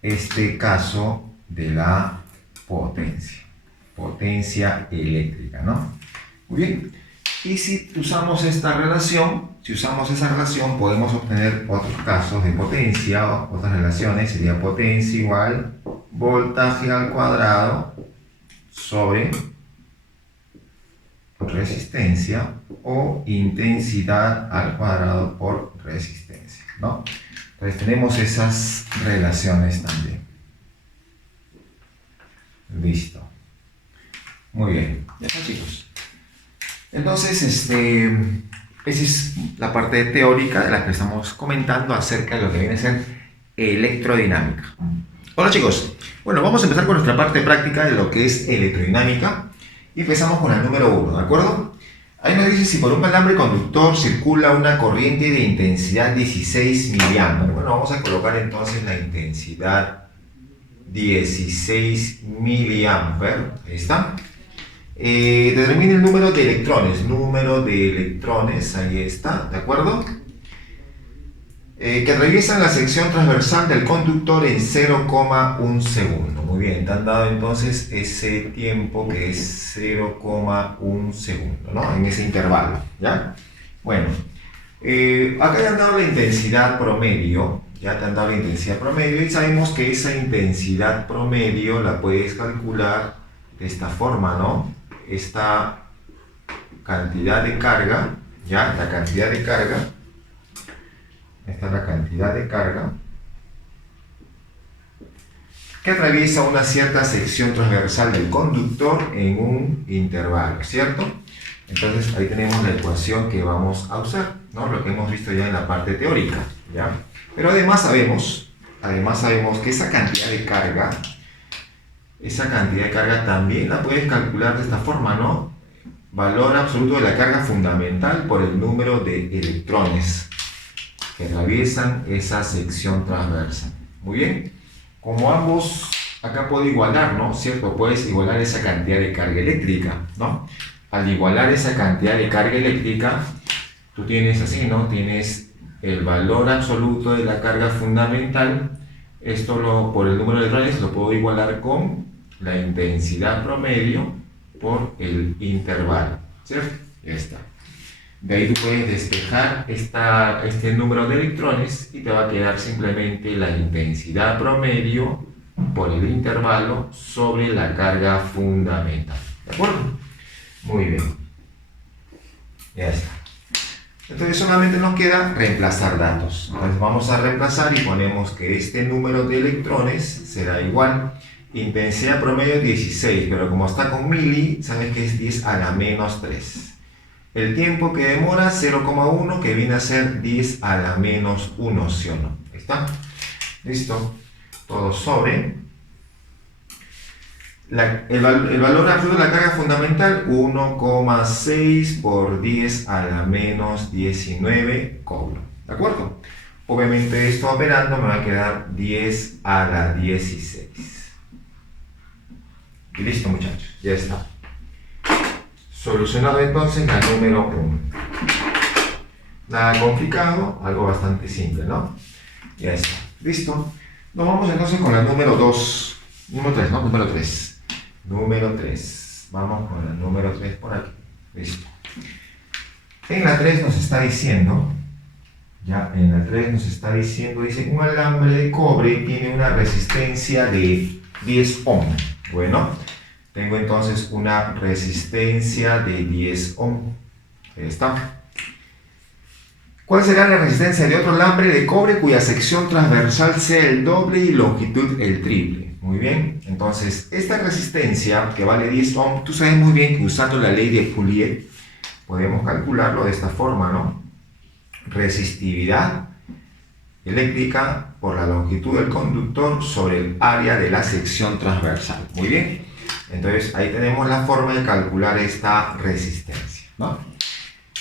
este caso de la potencia eléctrica, ¿no? Muy bien, y si usamos esa relación, podemos obtener otros casos de potencia, otras relaciones. Sería potencia igual voltaje al cuadrado sobre resistencia, o intensidad al cuadrado por resistencia, ¿no? Entonces tenemos esas relaciones también. Listo. Muy bien. Ya está, chicos. Entonces, esa es la parte teórica de la que estamos comentando acerca de lo que viene a ser electrodinámica. Hola, chicos. Bueno, vamos a empezar con nuestra parte práctica de lo que es electrodinámica. Y empezamos con el número 1, ¿de acuerdo? Ahí nos dice si por un alambre conductor circula una corriente de intensidad 16 miliamperes. Bueno, vamos a colocar entonces la intensidad 16 miliamperes. Ahí está. Determine el número de electrones, ahí está, ¿de acuerdo? Que atraviesan la sección transversal del conductor en 0,1 segundo. Muy bien, te han dado entonces ese tiempo que es 0,1 segundo, ¿no? En ese intervalo, ¿ya? Bueno, acá te han dado la intensidad promedio, y sabemos que esa intensidad promedio la puedes calcular de esta forma, ¿no? Esta cantidad de carga, ¿ya? Esta es la cantidad de carga que atraviesa una cierta sección transversal del conductor en un intervalo, ¿cierto? Entonces ahí tenemos la ecuación que vamos a usar, ¿no? Lo que hemos visto ya en la parte teórica, ¿ya? Pero además sabemos que esa cantidad de carga también la puedes calcular de esta forma, ¿no? Valor absoluto de la carga fundamental por el número de electrones que atraviesan esa sección transversal. Muy bien, como ambos acá puedo igualar, ¿no? ¿Cierto? Puedes igualar esa cantidad de carga eléctrica, ¿no? Al igualar esa cantidad de carga eléctrica, tú tienes así, ¿no? Tienes el valor absoluto de la carga fundamental. Esto por el número de electrones lo puedo igualar con la intensidad promedio por el intervalo, ¿cierto? Ya está. De ahí tú puedes despejar este número de electrones y te va a quedar simplemente la intensidad promedio por el intervalo sobre la carga fundamental. ¿De acuerdo? Muy bien. Ya está. Entonces solamente nos queda reemplazar datos. Entonces vamos a reemplazar y ponemos que este número de electrones será igual. Intensidad promedio 16, pero como está con mili, sabes que es 10 a la menos 3. El tiempo que demora 0,1, que viene a ser 10 a la menos 1, ¿sí o no? Ahí está. Listo. Todo sobre. El valor absoluto de la carga fundamental, 1,6 por 10 a la menos 19 coulomb. ¿De acuerdo? Obviamente esto operando me va a quedar 10 a la 16. Y listo, muchachos. Ya está. Solucionado entonces la número 1. Nada complicado, algo bastante simple, ¿no? Ya está. Listo. Nos vamos entonces con la número 2. Número 3, ¿no? Número 3. Número 3. Vamos con la número 3 por aquí. Listo. En la 3 nos está diciendo, dice, un alambre de cobre tiene una resistencia de 10 ohm. Bueno, tengo entonces una resistencia de 10 ohm. Ahí está. ¿Cuál será la resistencia de otro alambre de cobre cuya sección transversal sea el doble y longitud el triple? Muy bien, entonces esta resistencia que vale 10 ohm, tú sabes muy bien que usando la ley de Pouliot podemos calcularlo de esta forma, ¿no? Resistividad eléctrica por la longitud del conductor sobre el área de la sección transversal. Muy bien, entonces ahí tenemos la forma de calcular esta resistencia, ¿no?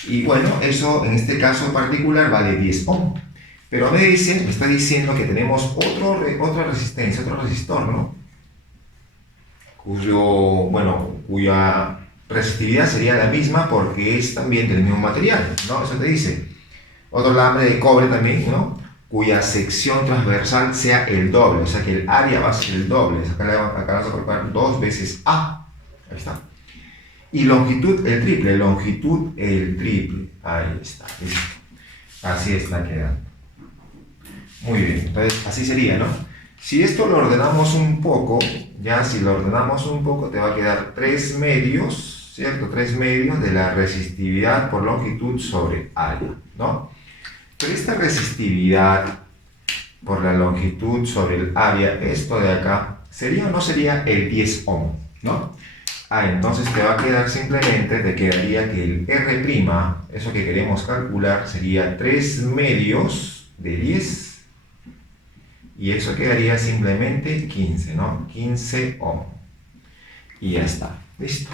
Y bueno, eso en este caso particular vale 10 ohm. Pero me está diciendo que tenemos otra resistencia, otro resistor, ¿no? Cuya resistividad sería la misma porque es también del mismo material, ¿no? Eso te dice. Otro alambre de cobre también, ¿no? Cuya sección transversal sea el doble, o sea que el área va a ser el doble. Acá vamos a colocar 2 veces A. Ahí está. Y longitud el triple, Ahí está, listo. Así está quedando. Muy bien, entonces así sería, ¿no? Si esto lo ordenamos un poco, te va a quedar 3 medios, ¿cierto? 3 medios de la resistividad por longitud sobre área, ¿no? Pero esta resistividad por la longitud sobre el área, esto de acá, ¿sería o no sería el 10 ohm, ¿no? Entonces te va a quedar simplemente, te quedaría que el R', eso que queremos calcular, sería 3 medios de 10, y eso quedaría simplemente 15, ¿no? 15 ohm. Y ya está, listo.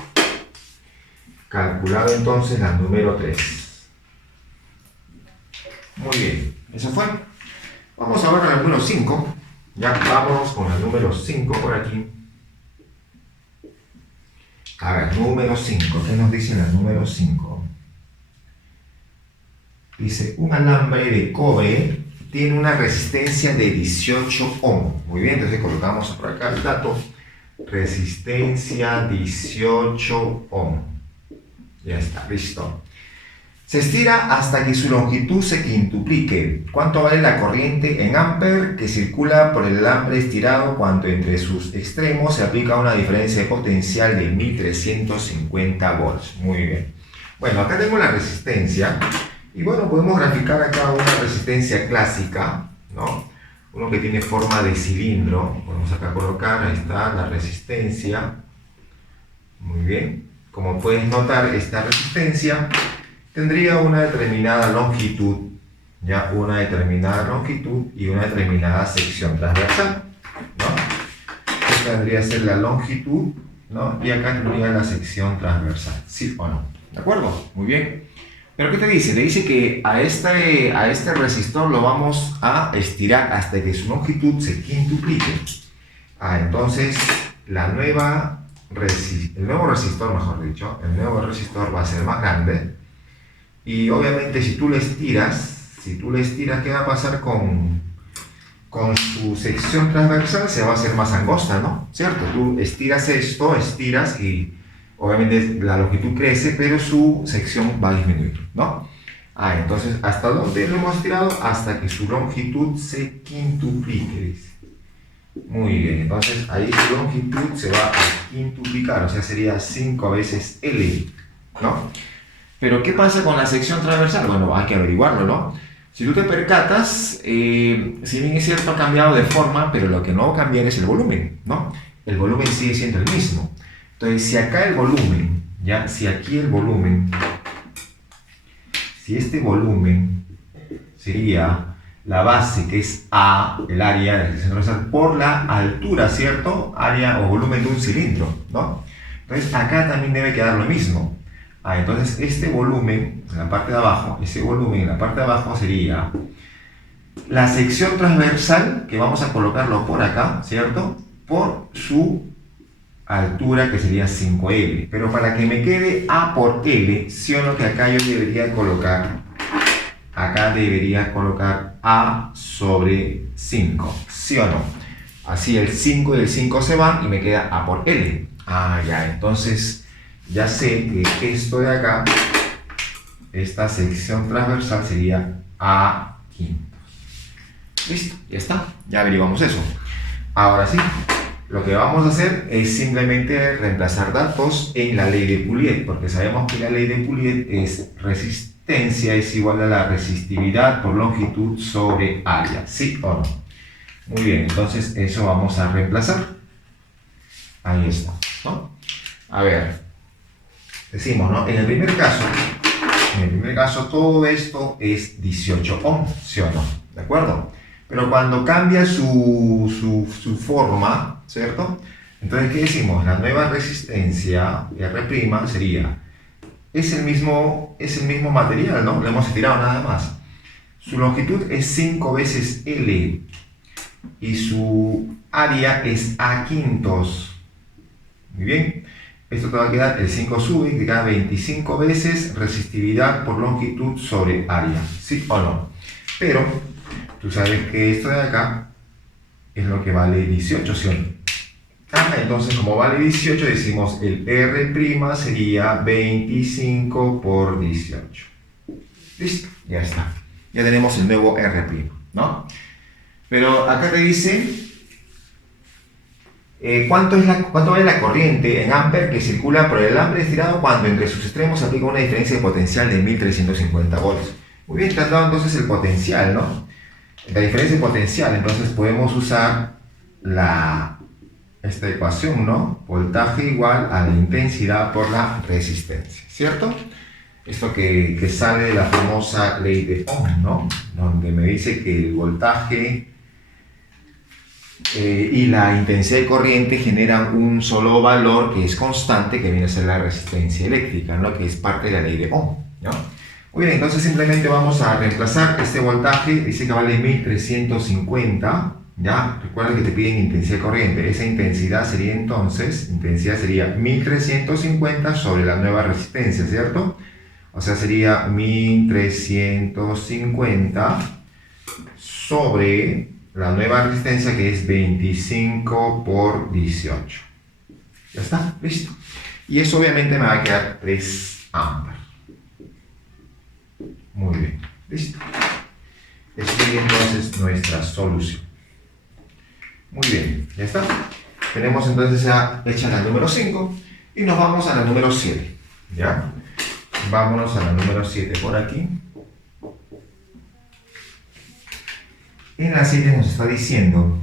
Calculado entonces la número 3. Muy bien, eso fue. Vamos ahora al número 5. Ya vamos con el número 5 por aquí. A ver, número 5. ¿Qué nos dice la número 5? Dice, un alambre de cobre tiene una resistencia de 18 ohm. Muy bien, entonces colocamos por acá el dato. Resistencia 18 ohm. Ya está, listo. Se estira hasta que su longitud se quintuplique. ¿Cuánto vale la corriente en amper que circula por el alambre estirado cuando entre sus extremos se aplica una diferencia de potencial de 1350 volts? Muy bien. Bueno, acá tengo la resistencia. Y bueno, podemos graficar acá una resistencia clásica, ¿no? Uno que tiene forma de cilindro. Podemos acá colocar, ahí está la resistencia. Muy bien. Como puedes notar, esta resistencia tendría una determinada longitud, una determinada longitud y una determinada sección transversal, ¿no? Esta vendría a ser la longitud, ¿no? Y acá tendría la sección transversal, ¿sí o no? ¿De acuerdo? Muy bien. ¿Pero qué te dice? Te dice que a este resistor lo vamos a estirar hasta que su longitud se quintuplique. Entonces, el nuevo resistor, va a ser más grande. Y obviamente si tú le estiras, ¿qué va a pasar con su sección transversal? Se va a hacer más angosta, ¿no? ¿Cierto? Tú estiras y obviamente la longitud crece, pero su sección va a disminuir, ¿no? Entonces, ¿hasta dónde lo hemos estirado? Hasta que su longitud se quintuplique, dice. Muy bien, entonces ahí su longitud se va a quintuplicar, o sea, sería 5 veces L, ¿no? Pero ¿qué pasa con la sección transversal? Bueno, hay que averiguarlo, ¿no? Si tú te percatas, si bien es cierto ha cambiado de forma, pero lo que no va a cambiar es el volumen, ¿no? El volumen sigue siendo el mismo. Entonces, si acá el volumen, ¿ya? Si aquí el volumen, si este volumen sería la base, que es A, el área de la sección transversal, por la altura, ¿cierto? Área o volumen de un cilindro, ¿no? Entonces, acá también debe quedar lo mismo. Entonces, este volumen en la parte de abajo, ese volumen en la parte de abajo sería la sección transversal, que vamos a colocarlo por acá, ¿cierto? Por su altura, que sería 5L. Pero para que me quede A por L, ¿sí o no? Que acá yo debería colocar, A sobre 5, ¿sí o no? Así el 5 y el 5 se van y me queda A por L. Ya, entonces ya sé que esto de acá, esta sección transversal sería A quintos. Listo, ya está, ya averiguamos eso. Ahora sí, lo que vamos a hacer es simplemente reemplazar datos en la ley de Pouliot, porque sabemos que la ley de Pouliot es resistencia es igual a la resistividad por longitud sobre área, ¿sí o no? Muy bien, entonces eso vamos a reemplazar. Ahí está, ¿no? A ver, decimos, ¿no? En el primer caso todo esto es 18 ohms, ¿sí o no? ¿De acuerdo? Pero cuando cambia su forma, ¿cierto? Entonces, ¿qué decimos? La nueva resistencia, R', sería, es el mismo material, ¿no? Lo hemos estirado nada más. Su longitud es 5 veces L y su área es A quintos. Muy bien. Esto te va a quedar, el 5 sube, que queda 25 veces resistividad por longitud sobre área. ¿Sí o no? Pero tú sabes que esto de acá es lo que vale 18, ¿sí o no? Entonces, como vale 18, decimos el R' sería 25 por 18. Listo, ya está. Ya tenemos el nuevo R', ¿no? Pero acá te dice ¿cuánto vale la corriente en amperes que circula por el alambre estirado cuando entre sus extremos se aplica una diferencia de potencial de 1350 volts? Muy bien, te han dado entonces el potencial, ¿no? La diferencia de potencial, entonces podemos usar esta ecuación, ¿no? Voltaje igual a la intensidad por la resistencia, ¿cierto? Esto que sale de la famosa ley de Ohm, ¿no? Donde me dice que el voltaje y la intensidad de corriente generan un solo valor que es constante, que viene a ser la resistencia eléctrica, ¿no? Que es parte de la ley de Ohm, ¿no? Muy bien, entonces simplemente vamos a reemplazar este voltaje, dice que vale 1350, ¿ya? Recuerda que te piden intensidad de corriente, esa intensidad sería entonces, 1350 sobre la nueva resistencia, ¿cierto? O sea, sería 1350 sobre la nueva resistencia, que es 25 por 18. Ya está, listo. Y eso obviamente me va a quedar 3 amperes. Muy bien, listo. Esta es entonces nuestra solución. Muy bien, ya está. Tenemos entonces ya hecha la número 5 y nos vamos a la número 7. ¿Ya? Vámonos a la número 7 por aquí. En la 7 nos está diciendo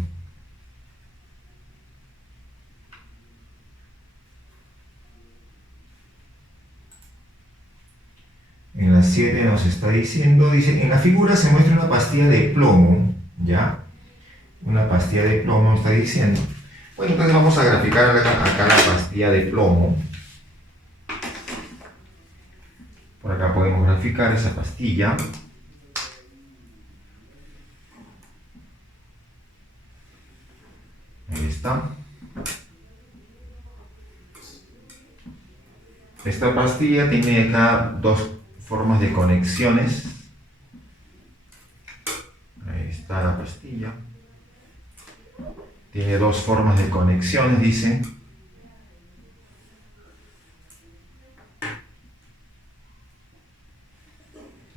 dice, en la figura se muestra una pastilla de plomo, ¿ya? Una pastilla de plomo está diciendo. Bueno, entonces vamos a graficar acá la pastilla de plomo. Por acá podemos graficar esa pastilla. Ahí está. Esta pastilla tiene acá dos formas de conexiones. Ahí está la pastilla. Tiene dos formas de conexiones, dice.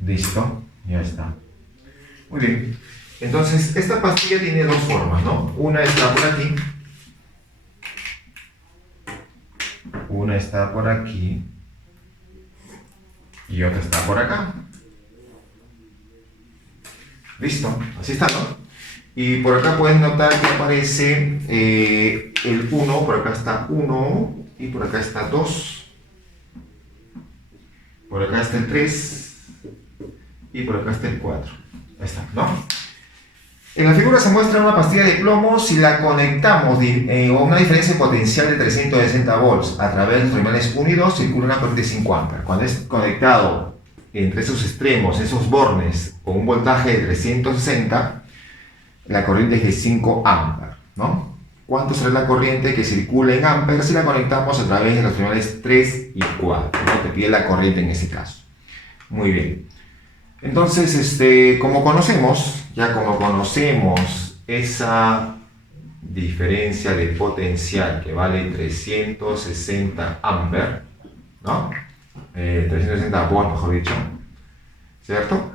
Listo, ya está. Muy bien. Entonces, esta pastilla tiene dos formas, ¿no? Una está por aquí. Una está por aquí. y otra está por acá. Listo, así está, ¿no? Y por acá pueden notar que aparece el 1, por acá está 1 y por acá está 2. Por acá está el 3 y por acá está el 4. Ahí está, ¿no? En la figura se muestra una pastilla de plomo. Si la conectamos a una diferencia potencial de 360 volts a través de los terminales 1 y 2, circula una corriente de 5 amperes. Cuando es conectado entre esos extremos, esos bornes, con un voltaje de 360, la corriente es de 5 amperes, ¿no? ¿Cuánto será la corriente que circula en amperes si la conectamos a través de los terminales 3 y 4? ¿No? Te pide la corriente en ese caso. Muy bien. Entonces, como conocemos esa diferencia de potencial que vale 360 amperes, ¿no? 360 volts, mejor dicho, ¿cierto?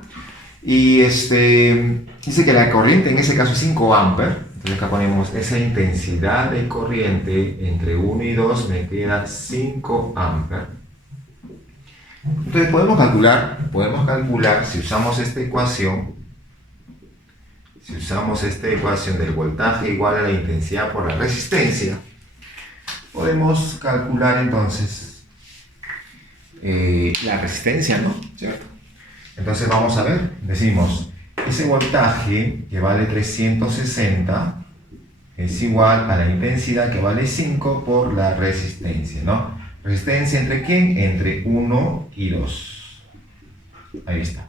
Y dice que la corriente en ese caso es 5 amperes. Entonces acá ponemos esa intensidad de corriente entre 1 y 2 me queda 5 amperes. Entonces podemos calcular si usamos esta ecuación del voltaje igual a la intensidad por la resistencia, podemos calcular entonces la resistencia, ¿no? ¿Cierto? Entonces vamos a ver, decimos, ese voltaje que vale 360 es igual a la intensidad que vale 5 por la resistencia, ¿no? ¿Resistencia entre quién? Entre 1 y 2. Ahí está.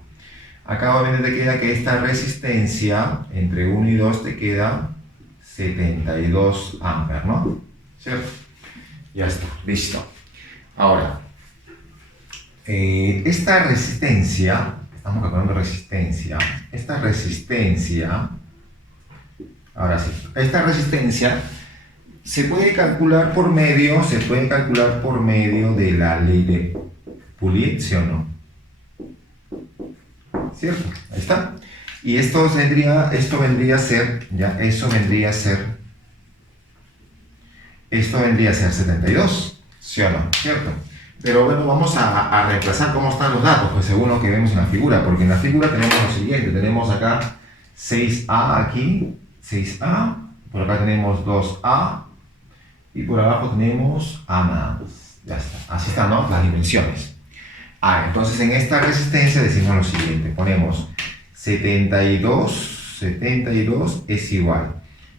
Acá obviamente te queda que esta resistencia entre 1 y 2 te queda 72 amperes, ¿no? ¿Cierto? Ya está, listo. Ahora, esta resistencia, estamos calculando resistencia, ahora sí, esta resistencia se puede calcular por medio de la ley de Pouliot, ¿sí o no? ¿Cierto? Ahí está. Y esto vendría a ser 72, ¿sí o no? ¿Cierto? Pero bueno, vamos a reemplazar cómo están los datos, pues según lo que vemos en la figura, porque en la figura tenemos lo siguiente, tenemos acá 6A aquí, 6A, por acá tenemos 2A, y por abajo tenemos A más. Ya está, así están, ¿no? Las dimensiones. Entonces en esta resistencia decimos lo siguiente, ponemos 72 es igual.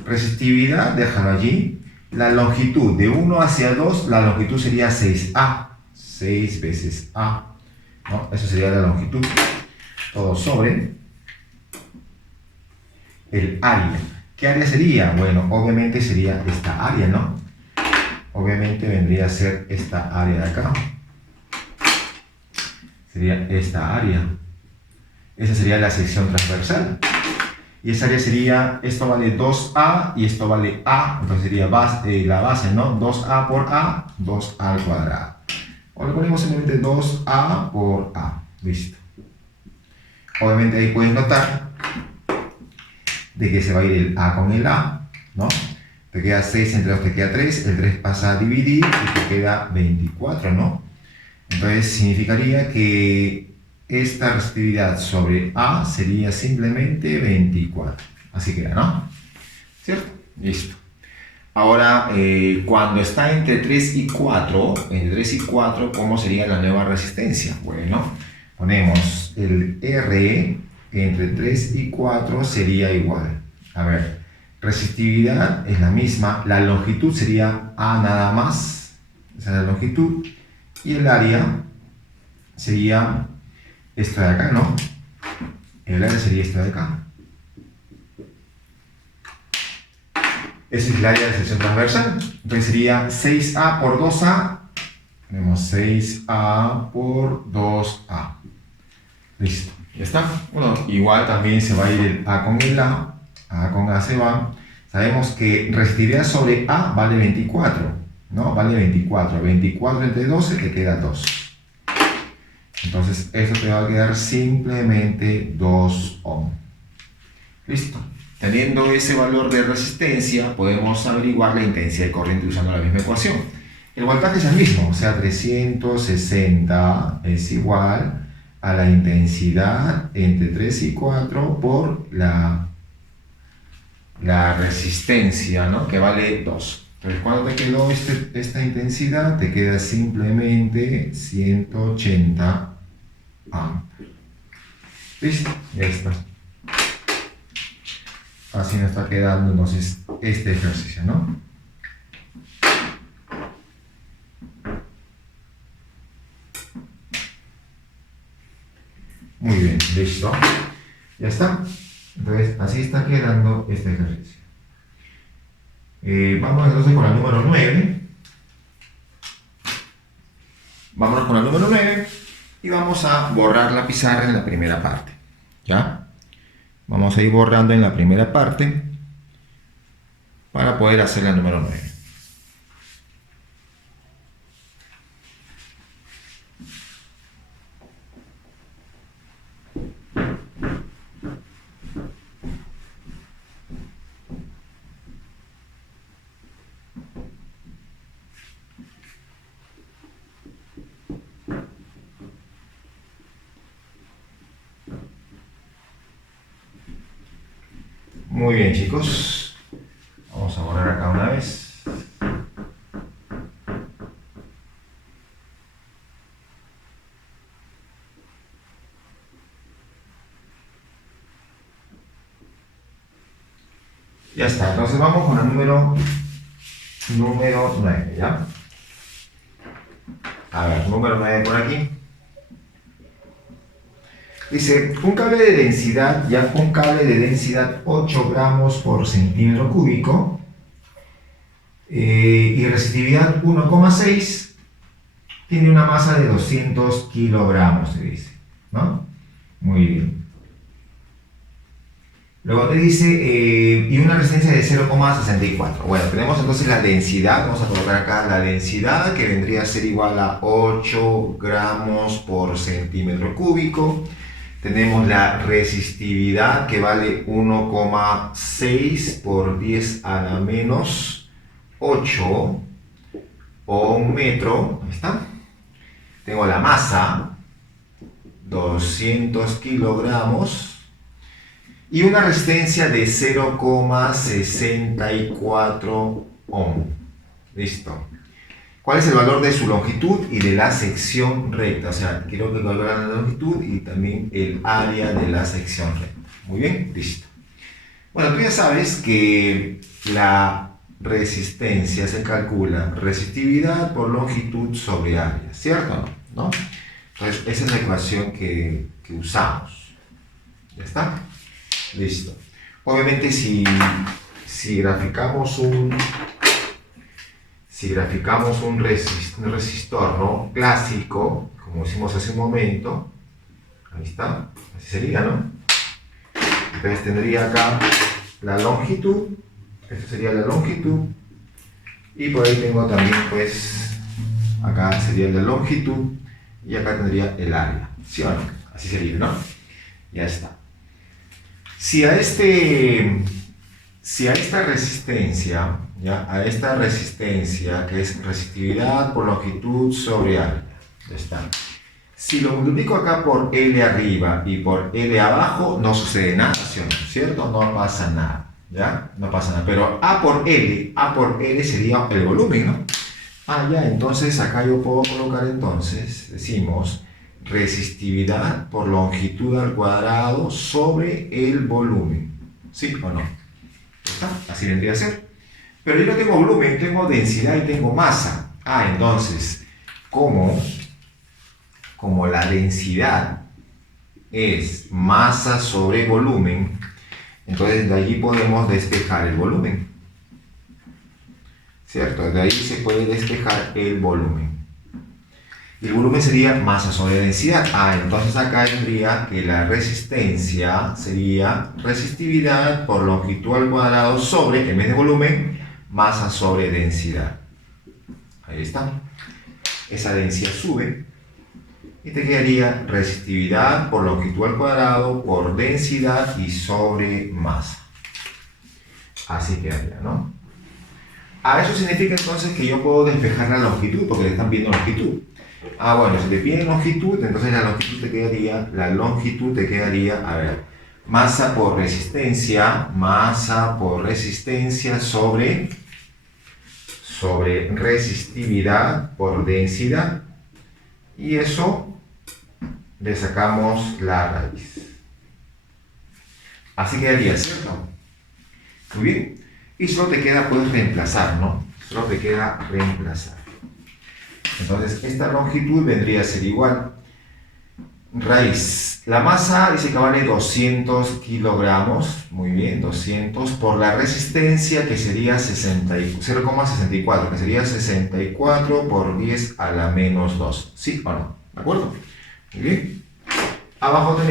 Resistividad, déjalo allí. La longitud de 1 hacia 2, la longitud sería 6A. 6 veces A, ¿no? Eso sería la longitud. Todo sobre el área. ¿Qué área sería? Bueno, obviamente sería esta área, ¿no? Obviamente vendría a ser esta área de acá. Sería esta área. Esa sería la sección transversal. Y esa área sería, esto vale 2A y esto vale A. Entonces sería la base, ¿no? 2A por A, 2A al cuadrado. O le ponemos simplemente 2A por A. Listo. Obviamente ahí puedes notar de que se va a ir el A con el A, ¿no? Te queda 6 entre 2, te queda 3. El 3 pasa a dividir y te queda 24, ¿no? Entonces significaría que esta resistividad sobre A sería simplemente 24. Así queda, ¿no? ¿Cierto? Listo. Ahora, cuando está entre 3 y 4, ¿cómo sería la nueva resistencia? Bueno, ponemos el R entre 3 y 4 sería igual. A ver, resistividad es la misma, la longitud sería A nada más, esa es la longitud, y el área sería esto de acá, ¿no? El área sería esto de acá. Esa es el área de sección transversal. Entonces sería 6A por 2A. Tenemos 6A por 2A. Listo. ¿Ya está? Bueno, igual también se va a ir el A con el A. A con A se va. Sabemos que resistividad sobre A vale 24. ¿No? Vale 24. 24 entre 12 te queda 2. Entonces esto te va a quedar simplemente 2 ohm. Listo. Teniendo ese valor de resistencia, podemos averiguar la intensidad de corriente usando la misma ecuación. El voltaje es el mismo, o sea, 360 es igual a la intensidad entre 3 y 4 por la resistencia, ¿no? Que vale 2. Entonces, ¿cuánto te quedó esta intensidad? Te queda simplemente 180 amperes. ¿Listo? Ya está. Así nos está quedando entonces este ejercicio, ¿no? Muy bien, listo. Ya está. Entonces, así está quedando este ejercicio. Vamos entonces con la número 9. Vámonos con la número 9 y vamos a borrar la pizarra en la primera parte. ¿Ya? Vamos a ir borrando en la primera parte para poder hacer la número 9. Muy bien, chicos. Vamos a borrar acá una vez. Ya está. Entonces vamos con la número 9, ¿ya? A ver, número 9 por aquí. Dice, un cable de densidad, 8 gramos por centímetro cúbico y resistividad 1,6, tiene una masa de 200 kilogramos, se dice, ¿no? Muy bien. Luego te dice, y una resistencia de 0,64. Bueno, tenemos entonces la densidad, vamos a colocar acá la densidad, que vendría a ser igual a 8 gramos por centímetro cúbico. Tenemos la resistividad, que vale 1,6 por 10 a la menos 8 o un metro. Ahí está. Tengo la masa, 200 kilogramos. Y una resistencia de 0,64 ohm. Listo. ¿Cuál es el valor de su longitud y de la sección recta? O sea, quiero que calculen la longitud y también el área de la sección recta. Muy bien, listo. Bueno, tú ya sabes que la resistencia se calcula resistividad por longitud sobre área, ¿cierto? ¿No? Entonces, esa es la ecuación que usamos. ¿Ya está? Listo. Obviamente si graficamos un resistor, ¿no? Clásico, como hicimos hace un momento, ahí está, así sería, ¿no? Entonces tendría acá la longitud, esta sería la longitud, y por ahí tengo también, pues, acá sería la longitud, y acá tendría el área, ¿sí o no? Así sería, ¿no? Ya está. Si a esta resistencia, ¿ya? A esta resistencia, que es resistividad por longitud sobre área, ya está. Si lo multiplico acá por L arriba y por L abajo, no sucede nada, ¿cierto? No pasa nada, ¿ya? No pasa nada. Pero A por L sería el volumen, ¿no? Ah, ya, entonces acá yo puedo colocar entonces, decimos, resistividad por longitud al cuadrado sobre el volumen. ¿Sí o no? ¿Está? Así vendría a ser. Pero yo no tengo volumen, tengo densidad y tengo masa. Ah, entonces, como la densidad es masa sobre volumen, entonces de allí podemos despejar el volumen. ¿Cierto? De ahí se puede despejar el volumen. Y el volumen sería masa sobre densidad. Ah, entonces acá tendría que la resistencia sería resistividad por longitud al cuadrado sobre, en vez de volumen, masa sobre densidad. Ahí está. Esa densidad sube y te quedaría resistividad por longitud al cuadrado por densidad y sobre masa. Así quedaría, ¿no? A eso significa entonces que yo puedo despejar la longitud, porque le están pidiendo longitud. Ah, bueno, si te piden longitud, entonces la longitud te quedaría, a ver, masa por resistencia sobre resistividad por densidad, y eso le sacamos la raíz. Así quedaría, ¿cierto? Muy bien. Y solo te queda, puedes reemplazar, ¿no? Solo te queda reemplazar. Entonces, esta longitud vendría a ser igual. Raíz. La masa dice que vale 200 kilogramos. Muy bien, 200 por la resistencia, que sería 0,64, que sería 64 por 10 a la menos 2. ¿Sí o no? ¿De acuerdo? Muy bien. Abajo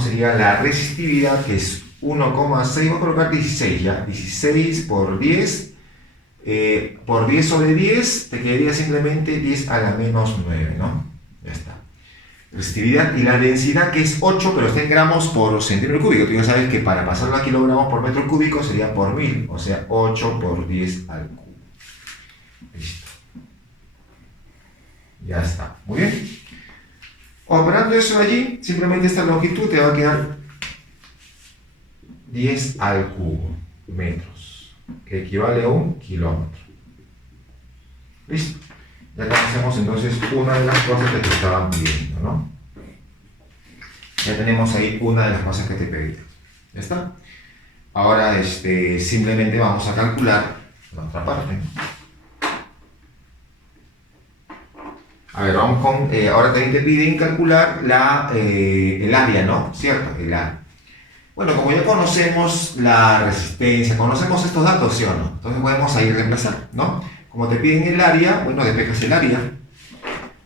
sería la resistividad, que es 1,6, voy a colocar 16 ya, 16 por 10, por 10 sobre 10, te quedaría simplemente 10 a la menos 9, ¿no? Ya está. Resistividad y la densidad, que es 8, pero está en gramos por centímetro cúbico. Tú ya sabes que para pasarlo a kilogramos por metro cúbico sería por 1000, o sea, 8 por 10 al cubo. Listo. Ya está. Muy bien. Operando eso allí, simplemente esta longitud te va a quedar 10 al cubo metros, que equivale a 1 kilómetro. Listo. Ya conocemos entonces una de las cosas que te estaban pidiendo, ¿no? Ya tenemos ahí una de las cosas que te pedían. ¿Ya está? Ahora simplemente vamos a calcular la otra parte. A ver, vamos con, ahora también te piden calcular el área, ¿no? ¿Cierto? El área. Bueno, como ya conocemos la resistencia, conocemos estos datos, ¿sí o no? Entonces podemos ahí reemplazar, ¿no? Como te piden el área, bueno, despejas el área.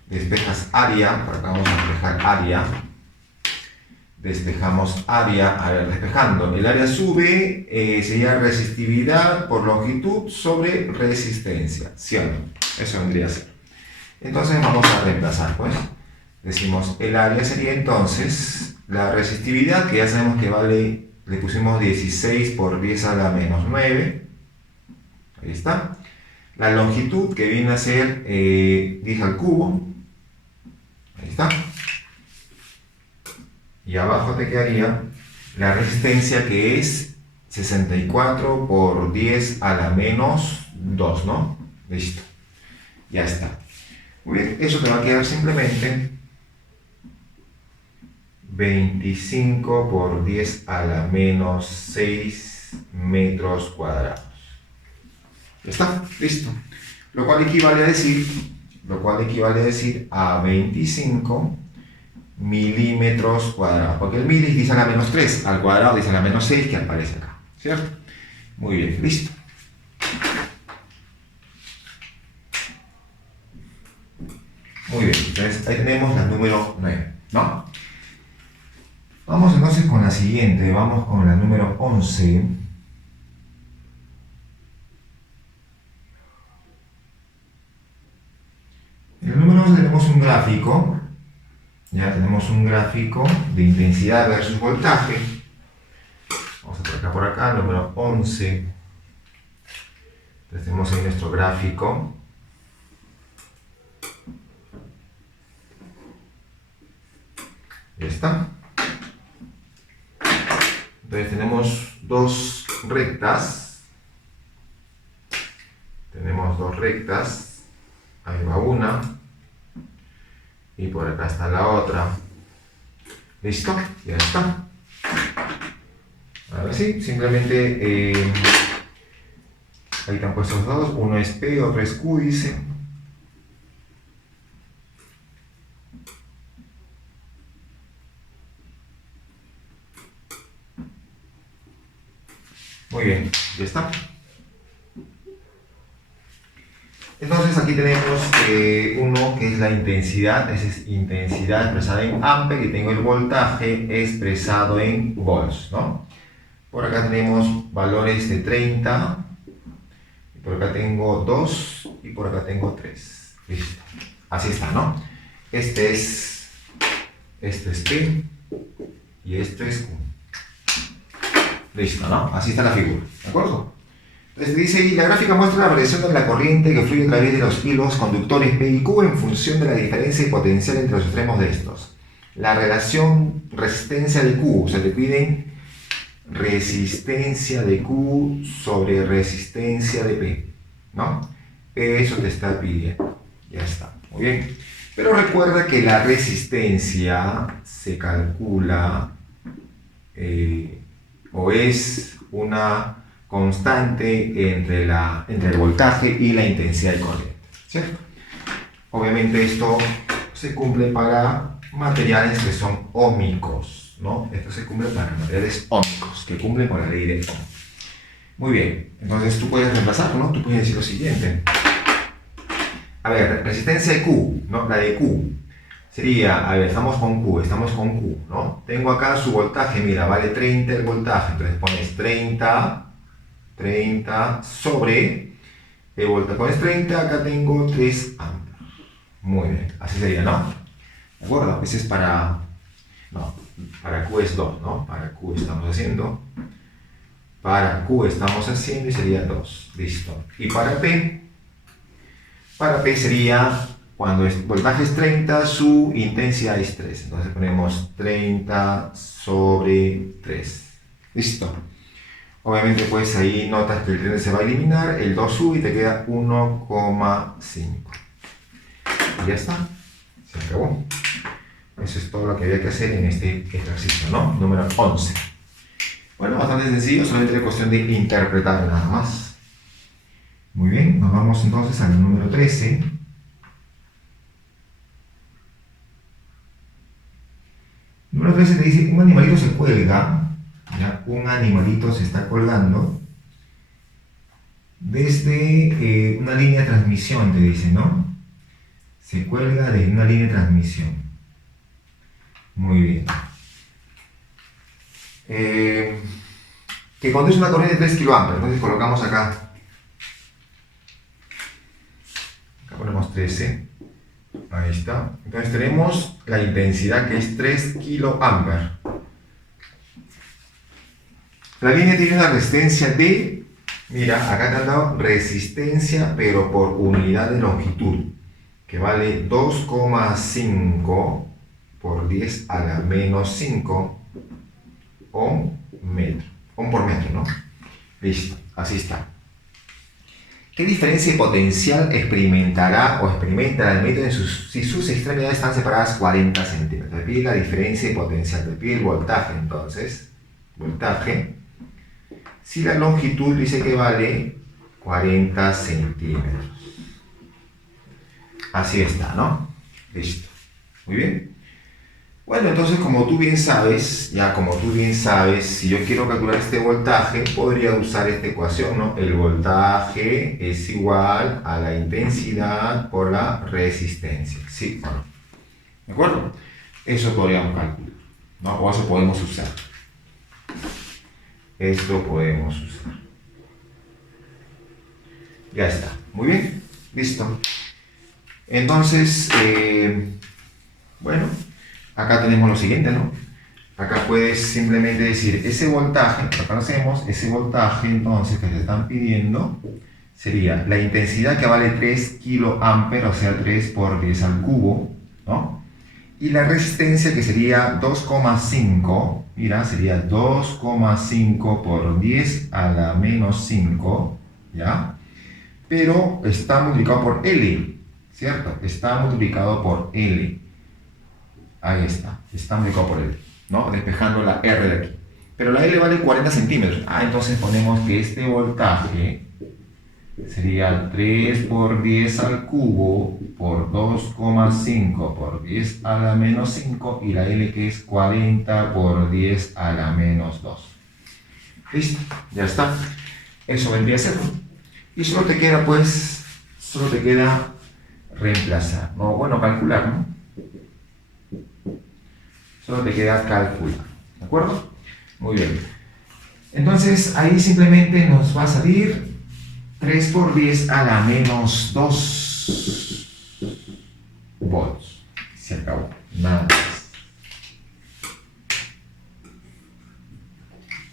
Despejas área, por acá vamos a despejar área. Despejamos área, a ver, despejando. El área sube, sería resistividad por longitud sobre resistencia, ¿sí o no? Eso vendría a ser. Entonces vamos a reemplazar, pues. Decimos, el área sería entonces la resistividad, que ya sabemos que vale, le pusimos 16 por 10 a la menos 9. Ahí está. La longitud, que viene a ser 10 al cubo. Ahí está. Y abajo te quedaría la resistencia, que es 64 por 10 a la menos 2, ¿no? Listo. Ya está. Muy bien, eso te va a quedar simplemente 25 por 10 a la menos 6 metros cuadrados. Ya está, listo. Lo cual equivale a decir a 25 milímetros cuadrados. Porque el mil dice a la menos 3, al cuadrado dice a la menos 6, que aparece acá. ¿Cierto? Muy bien, listo. Muy bien, entonces ahí tenemos la número 9, ¿no? Vamos entonces con la siguiente, vamos con la número 11. En el número 11 tenemos un gráfico, ya tenemos un gráfico de intensidad versus voltaje. Vamos a por acá, número 11. Entonces tenemos ahí nuestro gráfico. Ya está. Entonces tenemos dos rectas. Ahí va una. Y por acá está la otra. ¿Listo? Ya está. Ahora sí, simplemente ahí están puestos dos. Uno es P, otro es Q, dice. Muy bien, ya está. Entonces aquí tenemos uno que es la intensidad, esa es intensidad expresada en amperes, y tengo el voltaje expresado en volts, ¿no? Por acá tenemos valores de 30, y por acá tengo 2, y por acá tengo 3. Listo. Así está, ¿no? Este es P, y esto es Q. Listo, ¿no? Así está la figura, ¿de acuerdo? Entonces dice ahí, la gráfica muestra la variación de la corriente que fluye a través de los hilos conductores P y Q en función de la diferencia de potencial entre los extremos de estos. La relación resistencia de Q, o sea, te piden resistencia de Q sobre resistencia de P, ¿no? Eso te está pidiendo. Ya está, muy bien. Pero recuerda que la resistencia se calcula o es una constante entre el voltaje y la intensidad de corriente, ¿cierto? Obviamente esto se cumple para materiales que son óhmicos, ¿no? Esto se cumple para materiales óhmicos, que cumplen con la ley de Ohm. Muy bien, entonces tú puedes reemplazarlo, ¿no? Tú puedes decir lo siguiente. A ver, resistencia de Q, ¿no? La de Q sería, a ver, estamos con Q, ¿no? Tengo acá su voltaje, mira, vale 30 el voltaje, entonces pones 30 sobre el voltaje, pones 30, acá tengo 3 amperes. Muy bien, así sería, ¿no? ¿De acuerdo? Ese es para, no, para Q es 2, ¿no? Para Q estamos haciendo y sería 2, listo. Y para P sería, cuando el voltaje es 30, su intensidad es 3. Entonces ponemos 30 sobre 3. Listo. Obviamente pues ahí notas que el 30 se va a eliminar, el 2 sube y te queda 1,5. Y ya está. Se acabó. Eso es todo lo que había que hacer en este ejercicio, ¿no? Número 11. Bueno, bastante sencillo, solamente es cuestión de interpretar nada más. Muy bien, nos vamos entonces al número 13. Número 13 te dice, un animalito se cuelga, ¿ya? Un animalito se está colgando desde una línea de transmisión, te dice, ¿no? Se cuelga desde una línea de transmisión. Muy bien. Que conduce una corriente de 3 kA, entonces colocamos acá. Acá ponemos 13. Ahí está. Entonces tenemos la intensidad que es 3 kA. La línea tiene una resistencia de, mira, acá te han dado resistencia, pero por unidad de longitud, que vale 2,5 por 10 a la menos 5 ohm por metro, ¿no? Listo, así está. ¿Qué diferencia de potencial experimenta el método si sus extremidades están separadas 40 centímetros? Te pide la diferencia de potencial, te pide el voltaje, entonces, voltaje, si la longitud dice que vale 40 centímetros. Así está, ¿no? Listo. Muy bien. Bueno, entonces como tú bien sabes, si yo quiero calcular este voltaje, podría usar esta ecuación, ¿no? El voltaje es igual a la intensidad por la resistencia. ¿Sí o no? ¿De acuerdo? Eso podríamos calcular, ¿no? O eso podemos usar. Esto podemos usar. Ya está. Muy bien. Listo. Entonces, bueno. Acá tenemos lo siguiente, ¿no? Acá puedes simplemente decir, ese voltaje, lo conocemos, ese voltaje entonces que te están pidiendo sería la intensidad que vale 3 kA, o sea 3 por 10 al cubo, ¿no? Y la resistencia que sería 2,5, mira, sería 2,5 por 10 a la menos 5, ¿ya? Pero está multiplicado por L, ¿cierto? Está multiplicado por L. Ahí está multiplicado por L, ¿no? Despejando la R de aquí. Pero la L vale 40 centímetros. Entonces ponemos que este voltaje sería 3 por 10 al cubo por 2,5 por 10 a la menos 5 y la L que es 40 por 10 a la menos 2. Listo, ya está. Eso vendría a ser. Y solo te queda reemplazar, ¿no? Bueno, calcular, ¿no? Solo te queda calcular, ¿de acuerdo? Muy bien. Entonces, ahí simplemente nos va a salir 3 por 10 a la menos 2 volts. Se acabó. Nada más.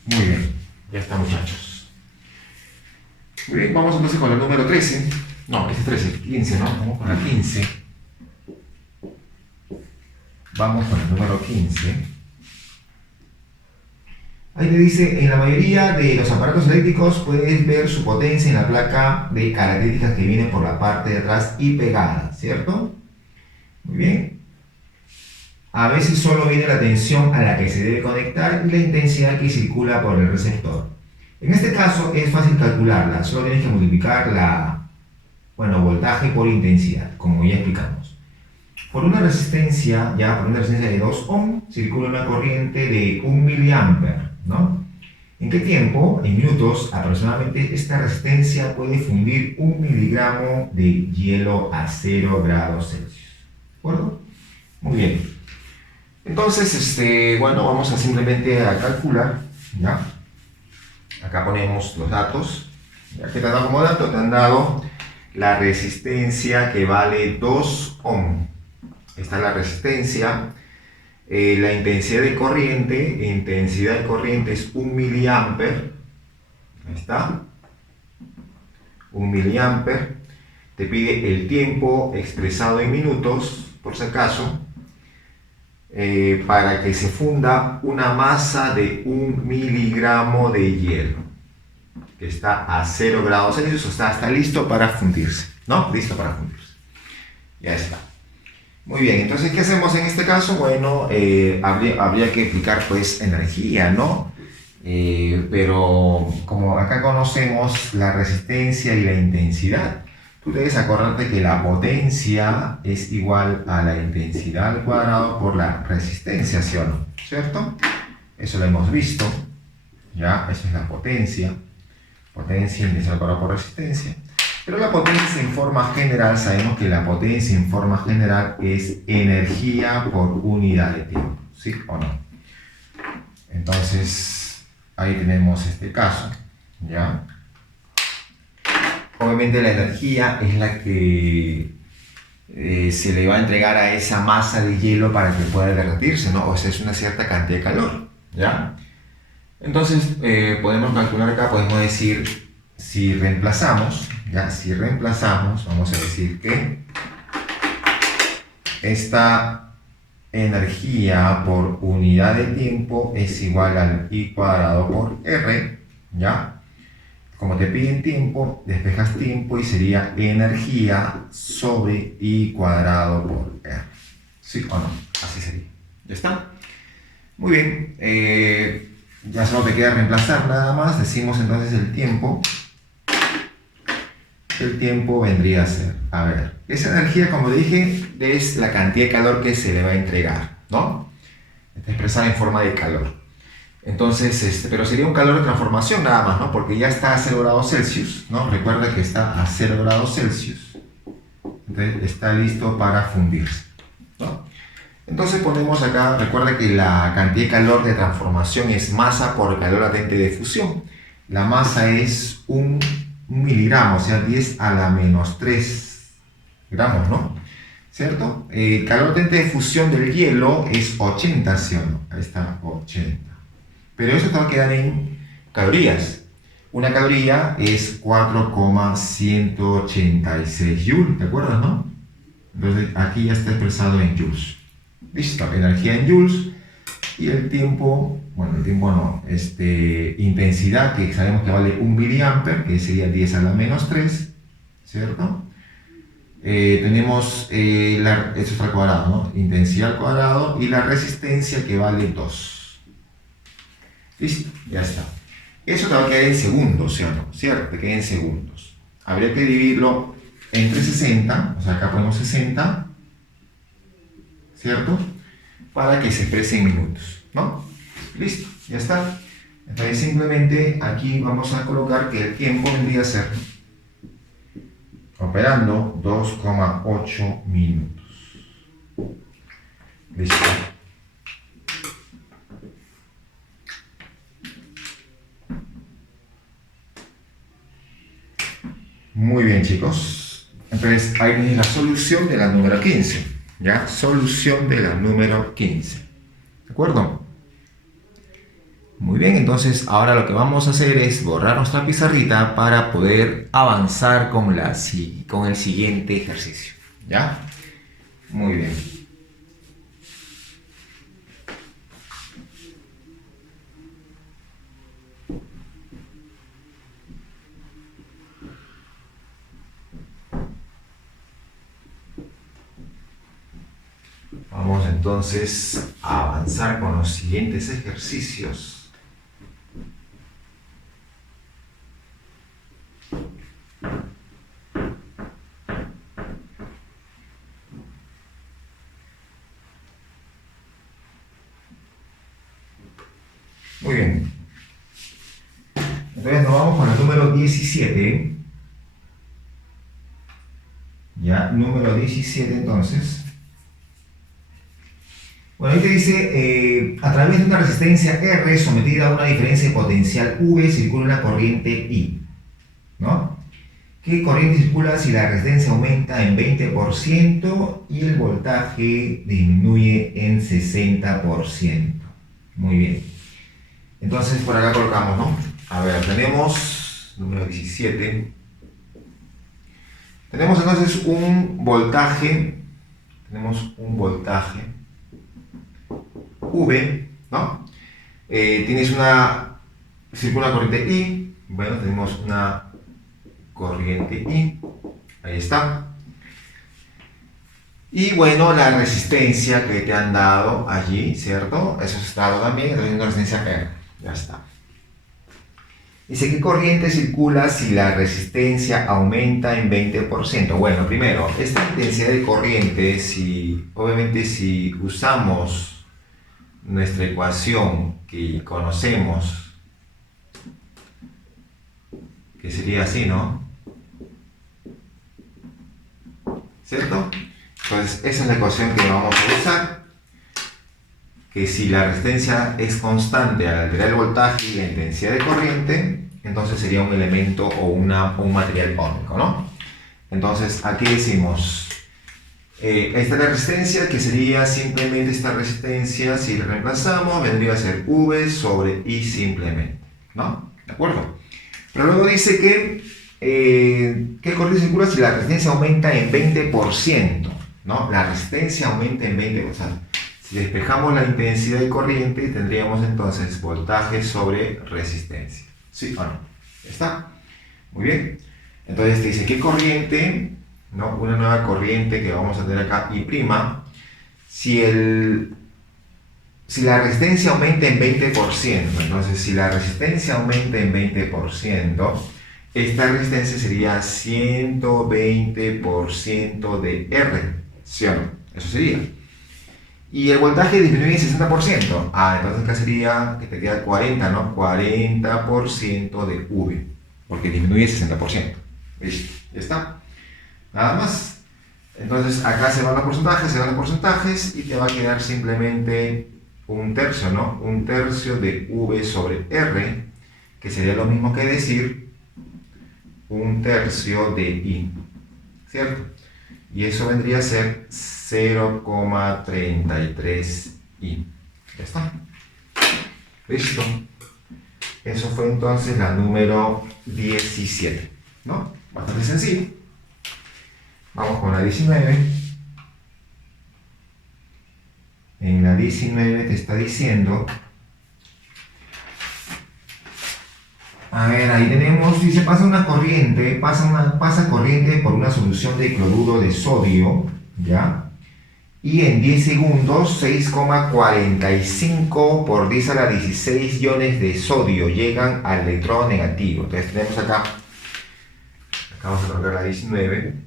Muy bien. Ya está, muchachos. Bien, vamos entonces con la número 13. No, este es 13, 15, ¿no? Vamos con la 15. Vamos con el número 15. Ahí te dice, en la mayoría de los aparatos eléctricos puedes ver su potencia en la placa de características que viene por la parte de atrás y pegada, ¿cierto? Muy bien. A veces solo viene la tensión a la que se debe conectar y la intensidad que circula por el receptor. En este caso es fácil calcularla, solo tienes que multiplicar voltaje por intensidad, como ya explicamos. Por una resistencia de 2 ohm, circula una corriente de 1 miliampere, ¿no? ¿En qué tiempo? En minutos aproximadamente esta resistencia puede fundir 1 miligramo de hielo a 0 grados Celsius. ¿De acuerdo? Muy bien. Entonces, vamos a simplemente a calcular, ¿ya? Acá ponemos los datos. Ya que te han dado como dato, te han dado la resistencia que vale 2 ohm. Esta es la resistencia. La intensidad de corriente es 1 miliampere. Ahí está. 1 miliampere. Te pide el tiempo expresado en minutos, por si acaso, para que se funda una masa de 1 miligramo de hielo, que está a 0 grados Celsius, o sea, está listo para fundirse, ¿no? Listo para fundirse. Ya está. Muy bien, entonces, ¿qué hacemos en este caso? Bueno, habría que aplicar pues energía, ¿no? Pero como acá conocemos la resistencia y la intensidad, tú debes acordarte que la potencia es igual a la intensidad al cuadrado por la resistencia, ¿sí o no? ¿Cierto? Eso lo hemos visto, ¿ya? Eso es la potencia. Potencia, intensidad al cuadrado por resistencia. Pero la potencia en forma general, sabemos que la potencia en forma general es energía por unidad de tiempo, ¿sí o no? Entonces, ahí tenemos este caso, ¿ya? Obviamente la energía es la que se le va a entregar a esa masa de hielo para que pueda derretirse, ¿no? O sea, es una cierta cantidad de calor, ¿ya? Entonces, podemos calcular acá, podemos decir, si reemplazamos, vamos a decir que esta energía por unidad de tiempo es igual al I cuadrado por R, ¿ya? Como te piden tiempo, despejas tiempo y sería energía sobre I cuadrado por R. ¿Sí o no? Así sería. ¿Ya está? Muy bien. Ya solo te queda reemplazar nada más. Decimos entonces el tiempo. El tiempo vendría a ser, a ver, esa energía, como dije, es la cantidad de calor que se le va a entregar, ¿no? Está expresada en forma de calor. Entonces, pero sería un calor de transformación nada más, ¿no? Porque ya está a 0 grados Celsius, ¿no? Recuerda que está a 0 grados Celsius. Entonces, está listo para fundirse, ¿no? Entonces ponemos acá, recuerda que la cantidad de calor de transformación es masa por calor latente de fusión. La masa es 1 miligramo, o sea, 10 a la menos 3 gramos, ¿no? ¿Cierto? El calor latente de fusión del hielo es 80, ¿sí o no? Ahí está, 80. Pero eso te va a quedar en calorías. Una caloría es 4,186 joules, ¿te acuerdas, no? Entonces aquí ya está expresado en joules. Listo, energía en joules. Y el tiempo, bueno, el tiempo no, intensidad, que sabemos que vale 1 miliampere, que sería 10 a la menos 3, ¿cierto? Tenemos, eso es al cuadrado, ¿no? Intensidad al cuadrado y la resistencia que vale 2. Listo, ya está. Eso te va a quedar en segundos, ¿sí o no? ¿Cierto? Te queda en segundos. Habría que dividirlo entre 60, o sea, acá ponemos 60, ¿cierto? Para que se exprese en minutos, ¿no? Listo, ya está. Entonces simplemente aquí vamos a colocar que el tiempo vendría a ser, operando, 2,8 minutos. Listo. Muy bien, chicos. Entonces ahí viene la solución de la número 15. ¿Ya? Solución de la número 15. ¿De acuerdo? Muy bien, entonces ahora lo que vamos a hacer es borrar nuestra pizarrita para poder avanzar con con el siguiente ejercicio. ¿Ya? Muy bien. Vamos entonces a avanzar con los siguientes ejercicios. Muy bien. Entonces nos vamos con el número 17. Ya, número 17 entonces. Bueno, ahí te dice, a través de una resistencia R sometida a una diferencia de potencial V circula una corriente I, ¿no? ¿Qué corriente circula si la resistencia aumenta en 20% y el voltaje disminuye en 60%? Muy bien. Entonces por acá colocamos, ¿no? A ver, tenemos número 17. Tenemos entonces un voltaje. Tenemos un voltaje V, ¿no? Tienes circula una corriente I. Bueno, tenemos una corriente I. Ahí está. Y bueno, la resistencia que te han dado allí, ¿cierto? Eso está dado también, entonces una resistencia R. Ya está. Dice, ¿qué corriente circula si la resistencia aumenta en 20%? Bueno, primero, esta intensidad de corriente, obviamente si usamos nuestra ecuación que conocemos, que sería así, ¿no? ¿Cierto? Entonces, esa es la ecuación que vamos a usar, que si la resistencia es constante al alterar el voltaje y la intensidad de corriente, entonces sería un elemento o un material óhmico, ¿no? Entonces, aquí decimos, esta es la resistencia, que sería simplemente esta resistencia, si la reemplazamos, vendría a ser V sobre I simplemente, ¿no? ¿De acuerdo? Pero luego dice que, ¿qué corriente circula si la resistencia aumenta en 20%? ¿No? La resistencia aumenta en 20%. O sea, si despejamos la intensidad de corriente, tendríamos entonces voltaje sobre resistencia. ¿Sí o no? ¿Ya está? Muy bien. Entonces te dice, ¿qué corriente? ¿No? Una nueva corriente que vamos a tener acá, I', si la resistencia aumenta en 20%, entonces si la resistencia aumenta en 20%, esta resistencia sería 120% de R, ¿sí o no? Eso sería. Y el voltaje disminuye en 60%. Entonces acá sería que te queda 40, ¿no? 40% de V, porque disminuye 60%. ¿Listo? Ya está. Nada más. Entonces acá se van los porcentajes y te va a quedar simplemente un tercio, ¿no? Un tercio de V sobre R, que sería lo mismo que decir un tercio de I, ¿cierto? Y eso vendría a ser 0,33 I. Ya está. Listo. Eso fue entonces la número 17, ¿no? Bastante sencillo. Vamos con la 19. En la 19 te está diciendo, a ver, ahí tenemos, dice, pasa corriente por una solución de cloruro de sodio, ¿ya? Y en 10 segundos, 6,45 por 10 a la 16 iones de sodio llegan al electrodo negativo. Entonces tenemos acá vamos a colocar la 19.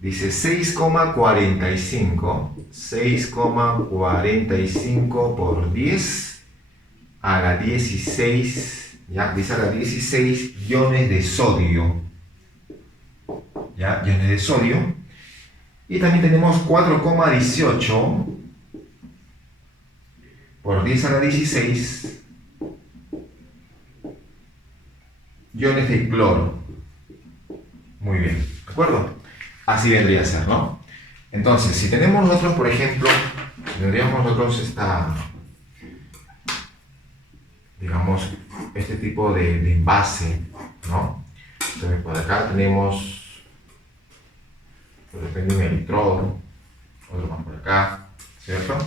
Dice 6,45 por 10 a la 16, ya, dice a la 16 iones de sodio, ya, iones de sodio. Y también tenemos 4,18 por 10 a la 16 iones de cloro. Muy bien, ¿de acuerdo? Así vendría a ser, ¿no? Entonces, si tenemos nosotros, por ejemplo, tendríamos nosotros digamos, este tipo de envase, ¿no? Entonces por acá tenemos, de repente, un electrodo, otro más por acá, ¿cierto?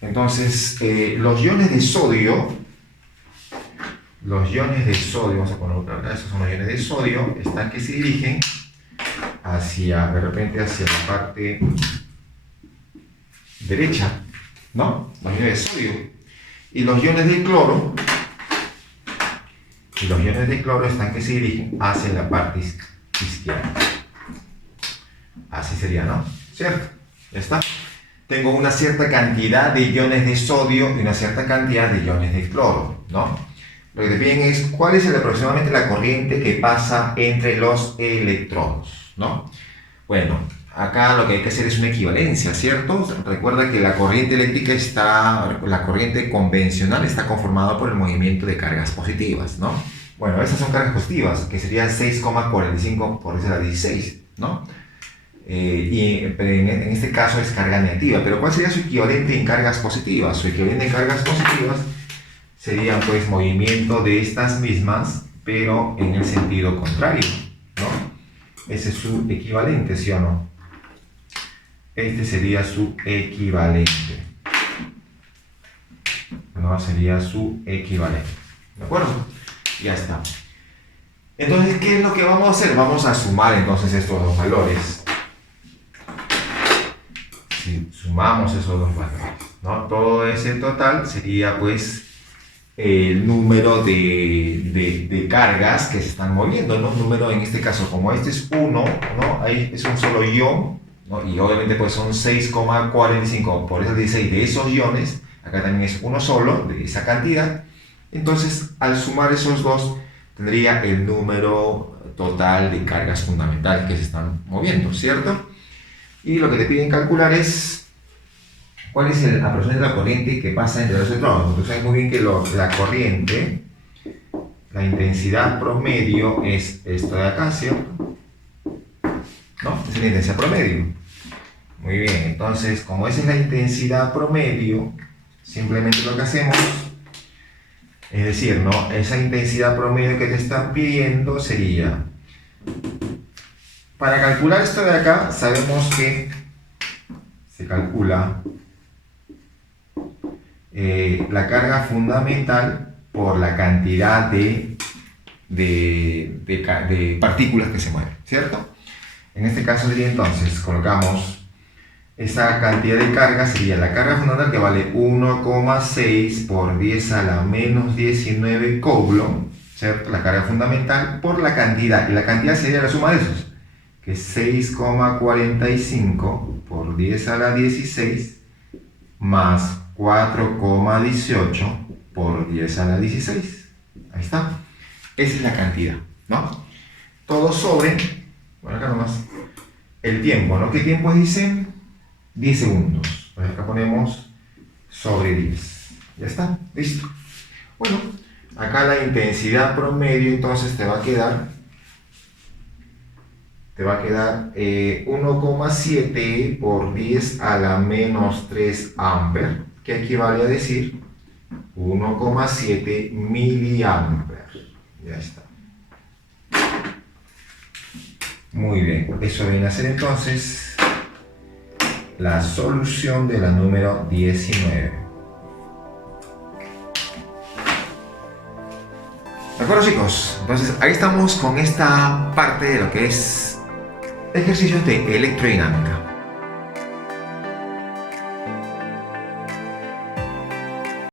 Entonces, los iones de sodio, vamos a ponerlo acá, esos son los iones de sodio, están que se dirigen hacia, de repente, hacia la parte derecha, ¿no? Los iones de sodio. Y los iones de cloro, están que se dirigen hacia la parte izquierda. Así sería, ¿no? ¿Cierto? Ya está. Tengo una cierta cantidad de iones de sodio y una cierta cantidad de iones de cloro, ¿no? Lo que te piden es cuál es aproximadamente la corriente que pasa entre los electrodos, ¿no? Bueno, acá lo que hay que hacer es una equivalencia, ¿cierto? Recuerda que la corriente eléctrica la corriente convencional está conformada por el movimiento de cargas positivas, ¿no? Bueno, esas son cargas positivas, que serían 6,45 por 10⁻16, ¿no? Pero en este caso es carga negativa. Pero ¿cuál sería su equivalente en cargas positivas? Su equivalente en cargas positivas sería, pues, movimiento de estas mismas, pero en el sentido contrario, ¿no? Ese es su equivalente, ¿sí o no? Este sería su equivalente. ¿No? Sería su equivalente. ¿De acuerdo? Ya está. Entonces, ¿qué es lo que vamos a hacer? Vamos a sumar entonces estos dos valores. Si sumamos esos dos valores, ¿no? Todo ese total sería, pues, el número de cargas que se están moviendo, ¿no? Número, en este caso, como este es 1, ¿no? Ahí es un solo ion, ¿no? Y obviamente, pues, son 6,45 por eso 16 de esos iones. Acá también es uno solo de esa cantidad. Entonces, al sumar esos dos, tendría el número total de cargas fundamentales que se están moviendo, ¿cierto? Y lo que te piden calcular es cuál es aproximadamente la corriente que pasa entre los electrodos. Tú sabes muy bien que la corriente, la intensidad promedio es esto de acá, ¿cierto? ¿No? Esa es la intensidad promedio. Muy bien, entonces, como esa es la intensidad promedio, simplemente lo que hacemos, es decir, ¿no? Esa intensidad promedio que te están pidiendo sería, para calcular esto de acá, sabemos que se calcula la carga fundamental por la cantidad de partículas que se mueven, ¿cierto? En este caso sería, entonces, colocamos esa cantidad de carga, sería la carga fundamental, que vale 1,6 por 10⁻⁻19 coulomb, ¿cierto? La carga fundamental por la cantidad, y la cantidad sería la suma de esos, que es 6,45 por 10⁻16 más 4,18 por 10⁻16. Ahí está. Esa es la cantidad, ¿no? Todo sobre, bueno, acá nomás, el tiempo, ¿no? ¿Qué tiempo dicen? 10 segundos. Pues acá ponemos sobre 10. Ya está, listo. Bueno, acá la intensidad promedio entonces te va a quedar 1,7 por 10⁻⁻3 amperes, que equivale a decir 1,7 miliamperes. Ya está. Muy bien, eso viene a ser entonces la solución de la número 19. ¿De acuerdo, chicos? Entonces ahí estamos con esta parte de lo que es ejercicios de electrodinámica.